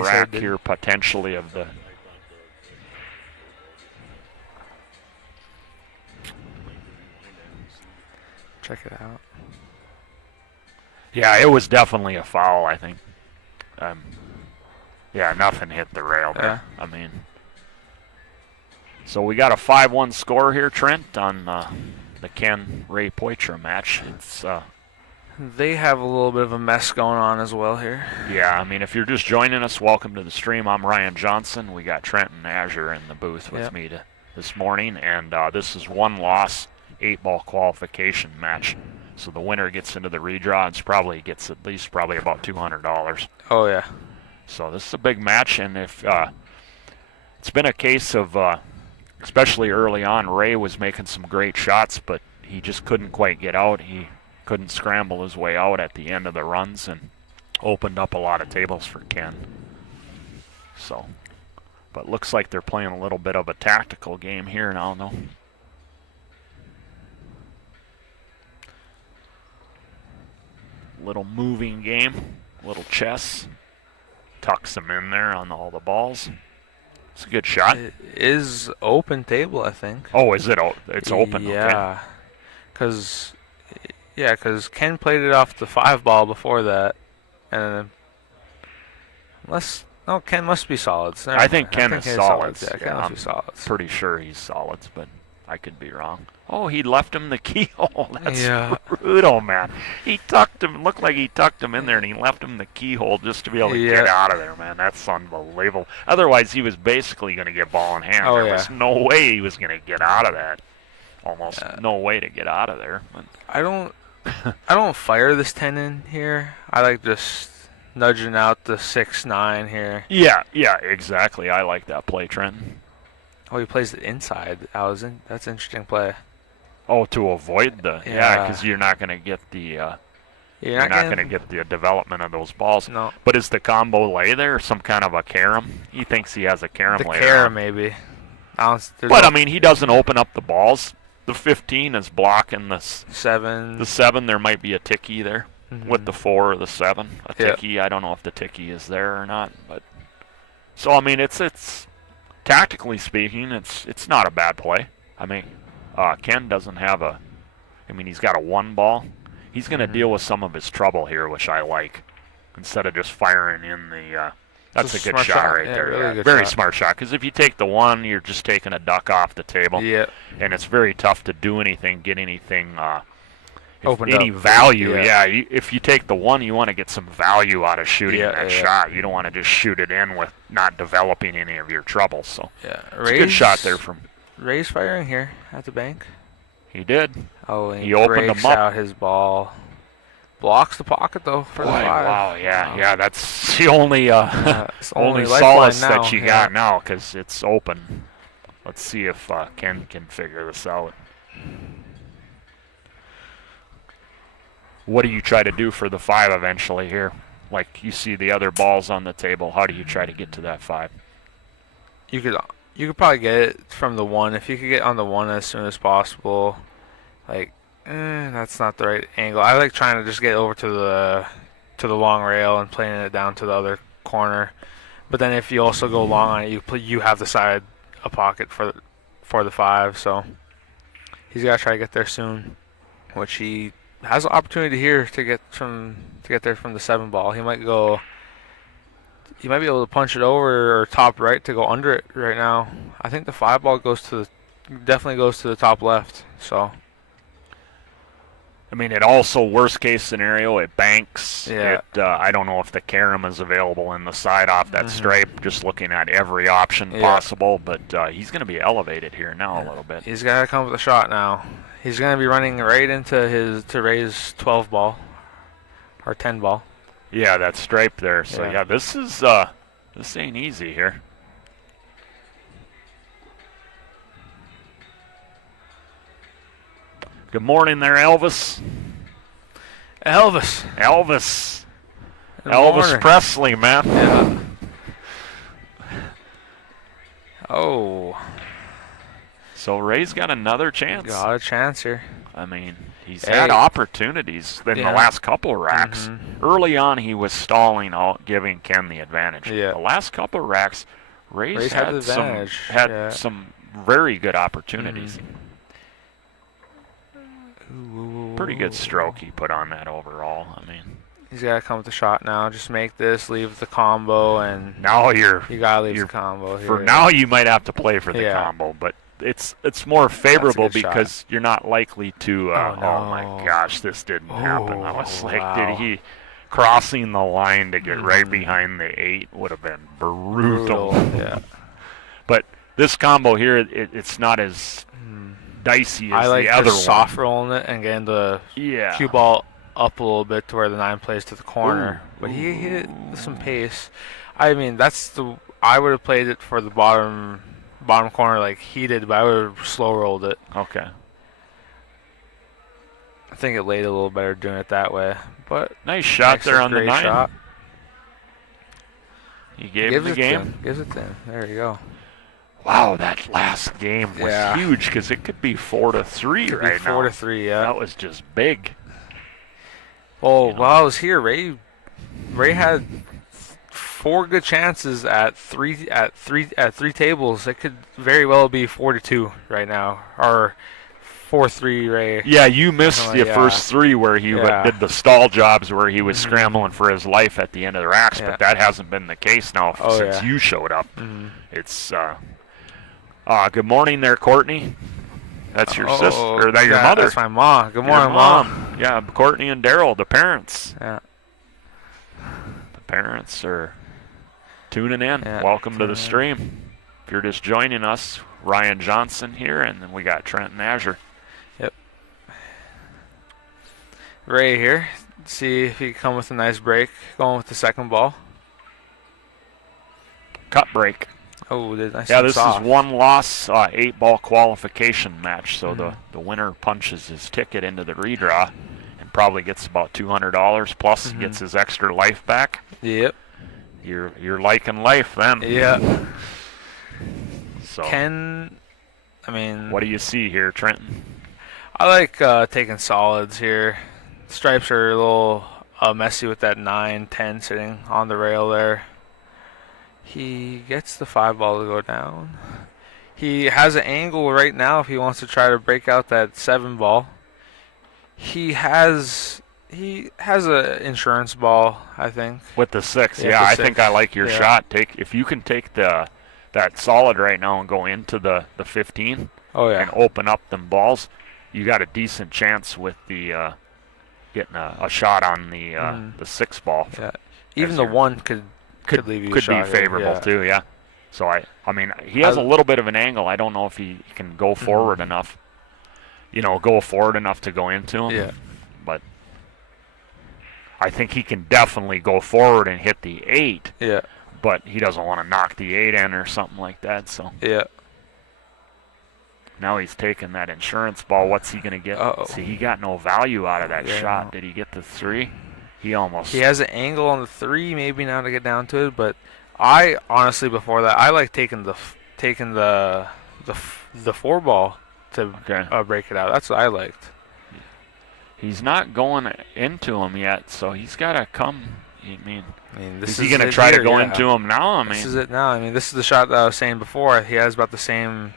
rack here, potentially, of the... Check it out. Yeah, it was definitely a foul, I think. Yeah, nothing hit the rail there. I mean... So we got a 5-1 score here, Trent, on the Ken Ray Poitras match. It's they have a little bit of a mess going on as well here. Yeah, I mean, if you're just joining us, welcome to the stream. I'm Ryan Johnson. We got Trent and Azure in the booth with me this morning, and this is 1-loss 8-ball qualification match. So the winner gets into the redraw and gets at least about $200. Oh yeah. So this is a big match, and if it's been a case of especially early on, Ray was making some great shots, but he just couldn't quite get out. He couldn't scramble his way out at the end of the runs and opened up a lot of tables for Ken. So, but looks like they're playing a little bit of a tactical game here now, though. Little moving game, little chess. Tucks him in there on all the balls. It's a good shot. It is open table, I think. Oh, is it? It's open. Yeah, because Ken played it off the 5-ball before that, and Ken must be solids. I think Ken is solids. Yeah, Ken must be solids. Pretty sure he's solids, but I could be wrong. Oh, he left him the keyhole. That's brutal, man. He tucked him. Looked like he tucked him in there, and he left him the keyhole just to be able to get out of there, man. That's unbelievable. Otherwise, he was basically going to get ball in hand. There was no way he was going to get out of that. Almost no way to get out of there. But I don't fire this 10 in here. I like just nudging out the 6-9 here. Yeah, exactly. I like that play, Trent. Oh, he plays it inside. That's an interesting play. Oh, to avoid the because you're not going to get the you're not going to get the development of those balls. No. But is the combo lay there some kind of a carom? He thinks he has a carom later. The carom maybe. But I mean, he doesn't open up the balls. The 15 is blocking the 7. The 7, there might be a ticky there with the 4 or the 7. A ticky. I don't know if the ticky is there or not, but so I mean, it's tactically speaking, it's not a bad play. I mean, Ken doesn't have he's got a 1 ball. He's going to deal with some of his trouble here, which I like, instead of just firing in the. That's a good shot right there. Really very smart shot, because if you take the 1, you're just taking a duck off the table. Yeah. And it's very tough to do anything, get anything, any value. If you take the 1, you want to get some value out of shooting that shot. You don't want to just shoot it in with not developing any of your trouble. So it's a good shot there from Ray's firing here at the bank. He did. Oh, and he opened him up. Out his ball. Blocks the pocket though for the 5. Wow, yeah, that's the only solace that you got now, because it's open. Let's see if Ken can figure this out. What do you try to do for the 5 eventually here? Like, you see the other balls on the table. How do you try to get to that 5? You could probably get it from the 1. If you could get on the 1 as soon as possible, like. That's not the right angle. I like trying to just get over to the long rail and playing it down to the other corner. But then if you also go long on it, you have the side a pocket for the 5. So he's got to try to get there soon, which he has an opportunity here to get there from the 7 ball. He might be able to punch it over or top right to go under it right now. I think the 5 ball definitely goes to the top left. So. I mean, it also, worst case scenario, it banks. Yeah. I don't know if the carom is available in the side off that stripe, just looking at every option possible, but he's going to be elevated here now a little bit. He's got to come with a shot now. He's going to be running right into to Ray's 12 ball or 10 ball. Yeah, that stripe there. So, yeah, this ain't easy here. Good morning there, Elvis. Elvis Elvis Presley, man. Yeah. Oh. So Ray's got another chance. Got a chance here. I mean, he's had opportunities in the last couple of racks. Early on, he was stalling out, giving Ken the advantage. Yeah. The last couple of racks, Ray's had had the advantage. some very good opportunities. Pretty good stroke he put on that overall. I mean, he's got to come with the shot now. Just make this, leave the combo, and now you gotta leave the combo here. For now, you might have to play for the combo, but it's more favorable because you're not likely to. Oh my gosh, this didn't happen. I was like, did he crossing the line to get right behind the 8 would have been brutal. Yeah. But this combo here, it's not as dicey as I like the other just soft rolling it and getting the cue ball up a little bit to where the 9 plays to the corner. But he hit it with some pace. I mean, I would have played it for the bottom corner like he did, but I would have slow rolled it. Okay. I think it laid a little better doing it that way. But nice shot there on the 9. Shot. He gave him the game. Gives it to him. There you go. Wow, that last game was huge because it could be 4-3 right now. 4-3, yeah. That was just big. Well, while I was here, Ray had 4 good chances at three tables. It could very well be 4-2 right now, or 4-3 Ray. Yeah, you missed the first 3 where he did the stall jobs where he was scrambling for his life at the end of the racks, but that hasn't been the case now since you showed up. It's good morning there, Courtney. That's your sister, or that your mother? That's my mom. Good morning, Mom. Yeah, Courtney and Daryl, the parents. Yeah. The parents are tuning in. Yeah, Welcome to the stream. If you're just joining us, Ryan Johnson here, and then we got Trenton Azure. Yep. Ray here. See if he can come with a nice break. Going with the second ball. Cut break. Oh, nice. Yeah, this is 1 loss, 8-ball qualification match. So the winner punches his ticket into the redraw and probably gets about $200 plus gets his extra life back. Yep. You're liking life then. Yeah. So I mean, what do you see here, Trenton? I like taking solids here. Stripes are a little messy with that 9-10 sitting on the rail there. He gets the 5 ball to go down. He has an angle right now if he wants to try to break out that 7 ball. He has a insurance ball, I think. With the 6, I think I like your shot. If you can take that solid right now and go into the 15 and open up them balls, you got a decent chance with the getting a shot on the 6 ball. Yeah. Even the 1 could leave you could be favorable too, yeah. So I mean, he has a little bit of an angle. I don't know if he can go forward enough. Go forward enough to go into him. Yeah. But I think he can definitely go forward and hit the 8. Yeah. But he doesn't want to knock the 8 in or something like that. So. Yeah. Now he's taking that insurance ball. What's he going to get? See, he got no value out of that shot. Did he get the 3? He has an angle on the 3 maybe now to get down to it, but I honestly before that I like taking the 4 ball to break it out. That's what I liked. He's not going into him yet, so he's got to come. I mean, is he going to try to go into him now? This is it now. I mean, this is the shot that I was saying before. He has about the same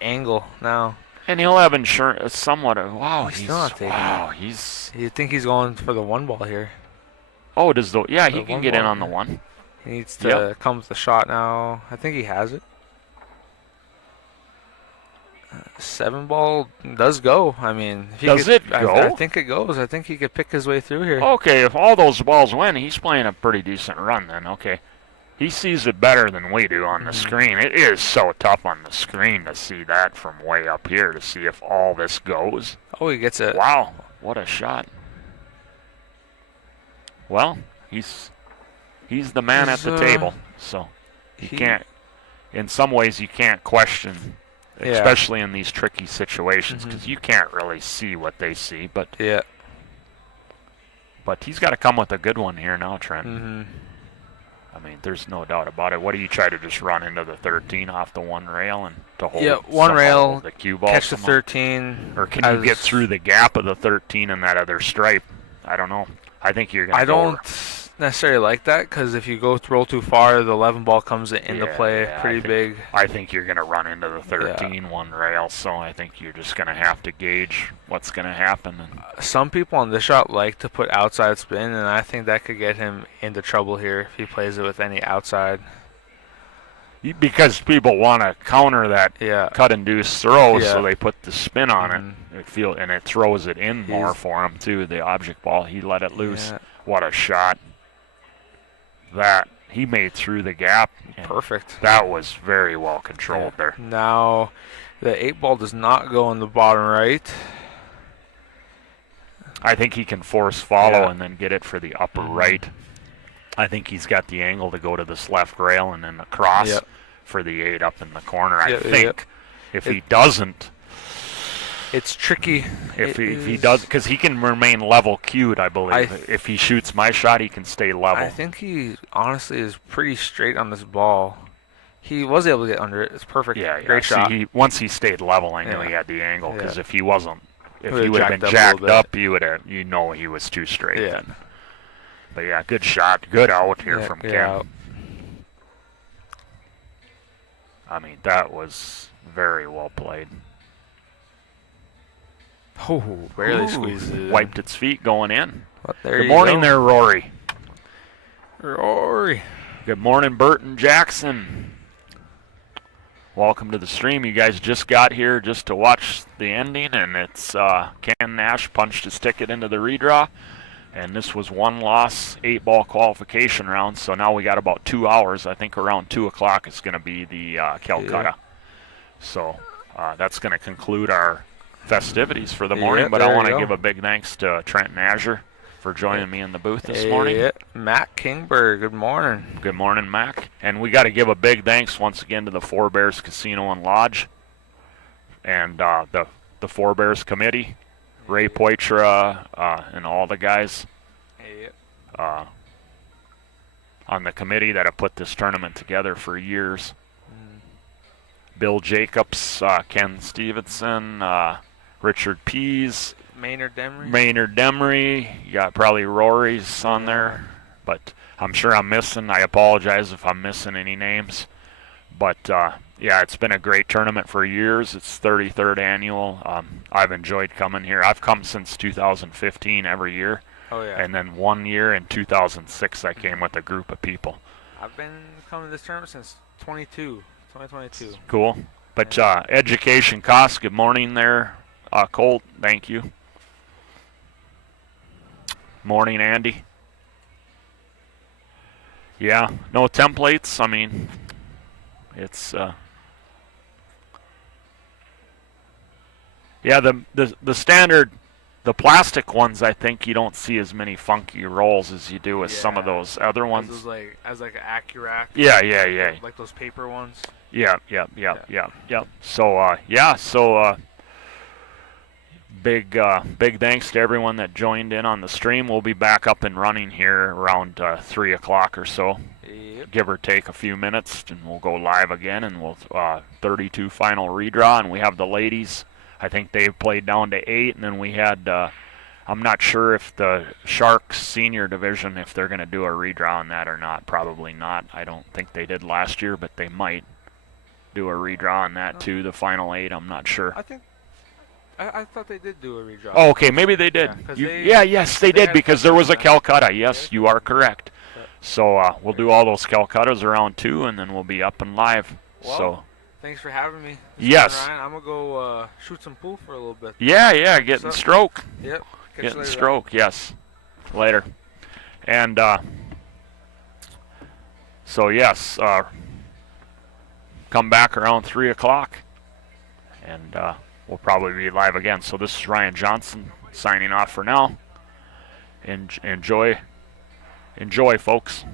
angle now. And he'll have insurance somewhat of he's still not taking it. You think he's going for the 1 ball here? Oh, he can get in on the 1. He needs to come with the shot now. I think he has it. 7 ball does go. I mean, if he Does it go? I think it goes. I think he could pick his way through here. Okay, if all those balls win, he's playing a pretty decent run then. Okay. He sees it better than we do on the screen. It is so tough on the screen to see that from way up here to see if all this goes. Oh, he gets it. Wow, what a shot. Well, he's the man at the table, so he can't. In some ways, you can't question, especially in these tricky situations, because you can't really see what they see. But but he's got to come with a good one here now, Trent. I mean, there's no doubt about it. What do you try to just run into the 13 off the one rail and to hold one rail, the cue ball, catch the 13, or can you get through the gap of the 13 and that other stripe? I don't know. I think you're going to. I don't necessarily like that because if you go roll too far, the 11 ball comes into play pretty big. I think you're going to run into the 13 one rail, so I think you're just going to have to gauge what's going to happen. Some people on this shot like to put outside spin, and I think that could get him into trouble here if he plays it with any outside. Because people want to counter that cut-induced throw, so they put the spin on it. And it throws it in more for him, too, the object ball. He let it loose. What a shot. That he made through the gap. Perfect. That was very well controlled there. Now, the 8 ball does not go in the bottom right. I think he can force follow and then get it for the upper right. I think he's got the angle to go to this left rail and then across for the 8 up in the corner. I think if he doesn't, it's tricky. If he does, because he can remain level cued, I believe. If he shoots my shot, he can stay level. I think he honestly is pretty straight on this ball. He was able to get under it. It's perfect. Great shot. Once he stayed level, I knew he had the angle. Because if he wasn't, if he would have been jacked up, he was too straight. Then. But good shot, good out here from Kim. I mean, that was very well played. Oh, barely squeezed it. Wiped its feet going in. Good morning there, Rory. Rory. Good morning, Burton Jackson. Welcome to the stream. You guys just got here just to watch the ending, and it's Ken Nash punched his ticket into the redraw. And this was 1-loss, 8-ball qualification round, so now we got about 2 hours. I think around 2 o'clock is going to be the Calcutta. So that's going to conclude our festivities for the morning, but I want to give a big thanks to Trent and Azure for joining me in the booth this morning. Matt Kingberg, good morning. Good morning, Mac. And we got to give a big thanks once again to the Four Bears Casino and Lodge and the Four Bears Committee. Ray Poitra and all the guys on the committee that have put this tournament together for years. Bill Jacobs, Ken Stevenson, Richard Pease, Maynard Demery. You got probably Rory's on there, but I'm sure I'm missing. I apologize if I'm missing any names. But it's been a great tournament for years. It's 33rd annual. I've enjoyed coming here. I've come since 2015 every year. Oh, yeah. And then 1 year in 2006, I came with a group of people. I've been coming to this tournament since 2022. Cool. But education costs, good morning there, Colt. Thank you. Morning, Andy. Yeah, no templates. I mean, it's the standard, the plastic ones. I think you don't see as many funky rolls as you do with some of those other ones. As like an Accurac. Yeah. Like those paper ones. Yeah. So big thanks to everyone that joined in on the stream. We'll be back up and running here around 3 o'clock or so. Give or take a few minutes, and we'll go live again, and we'll 32 final redraw, and we have the ladies. I think they played down to 8, and then we had I'm not sure if the Sharks senior division, if they're going to do a redraw on that or not. Probably not. I don't think they did last year, but they might do a redraw on that too, the final 8. I'm not sure. I thought they did do a redraw. Oh, okay, maybe they did. Yes, they did, because there was a Calcutta. Yes, you are correct. So we'll do all those Calcuttas around 2, and then we'll be up and live. Well, so Thanks for having me. Yes. Ryan. I'm gonna go shoot some pool for a little bit. Yeah, getting stroke. Yep. Getting stroke, yes. Later. And so yes, come back around 3 o'clock, and we'll probably be live again. So this is Ryan Johnson signing off for now. Enjoy, folks.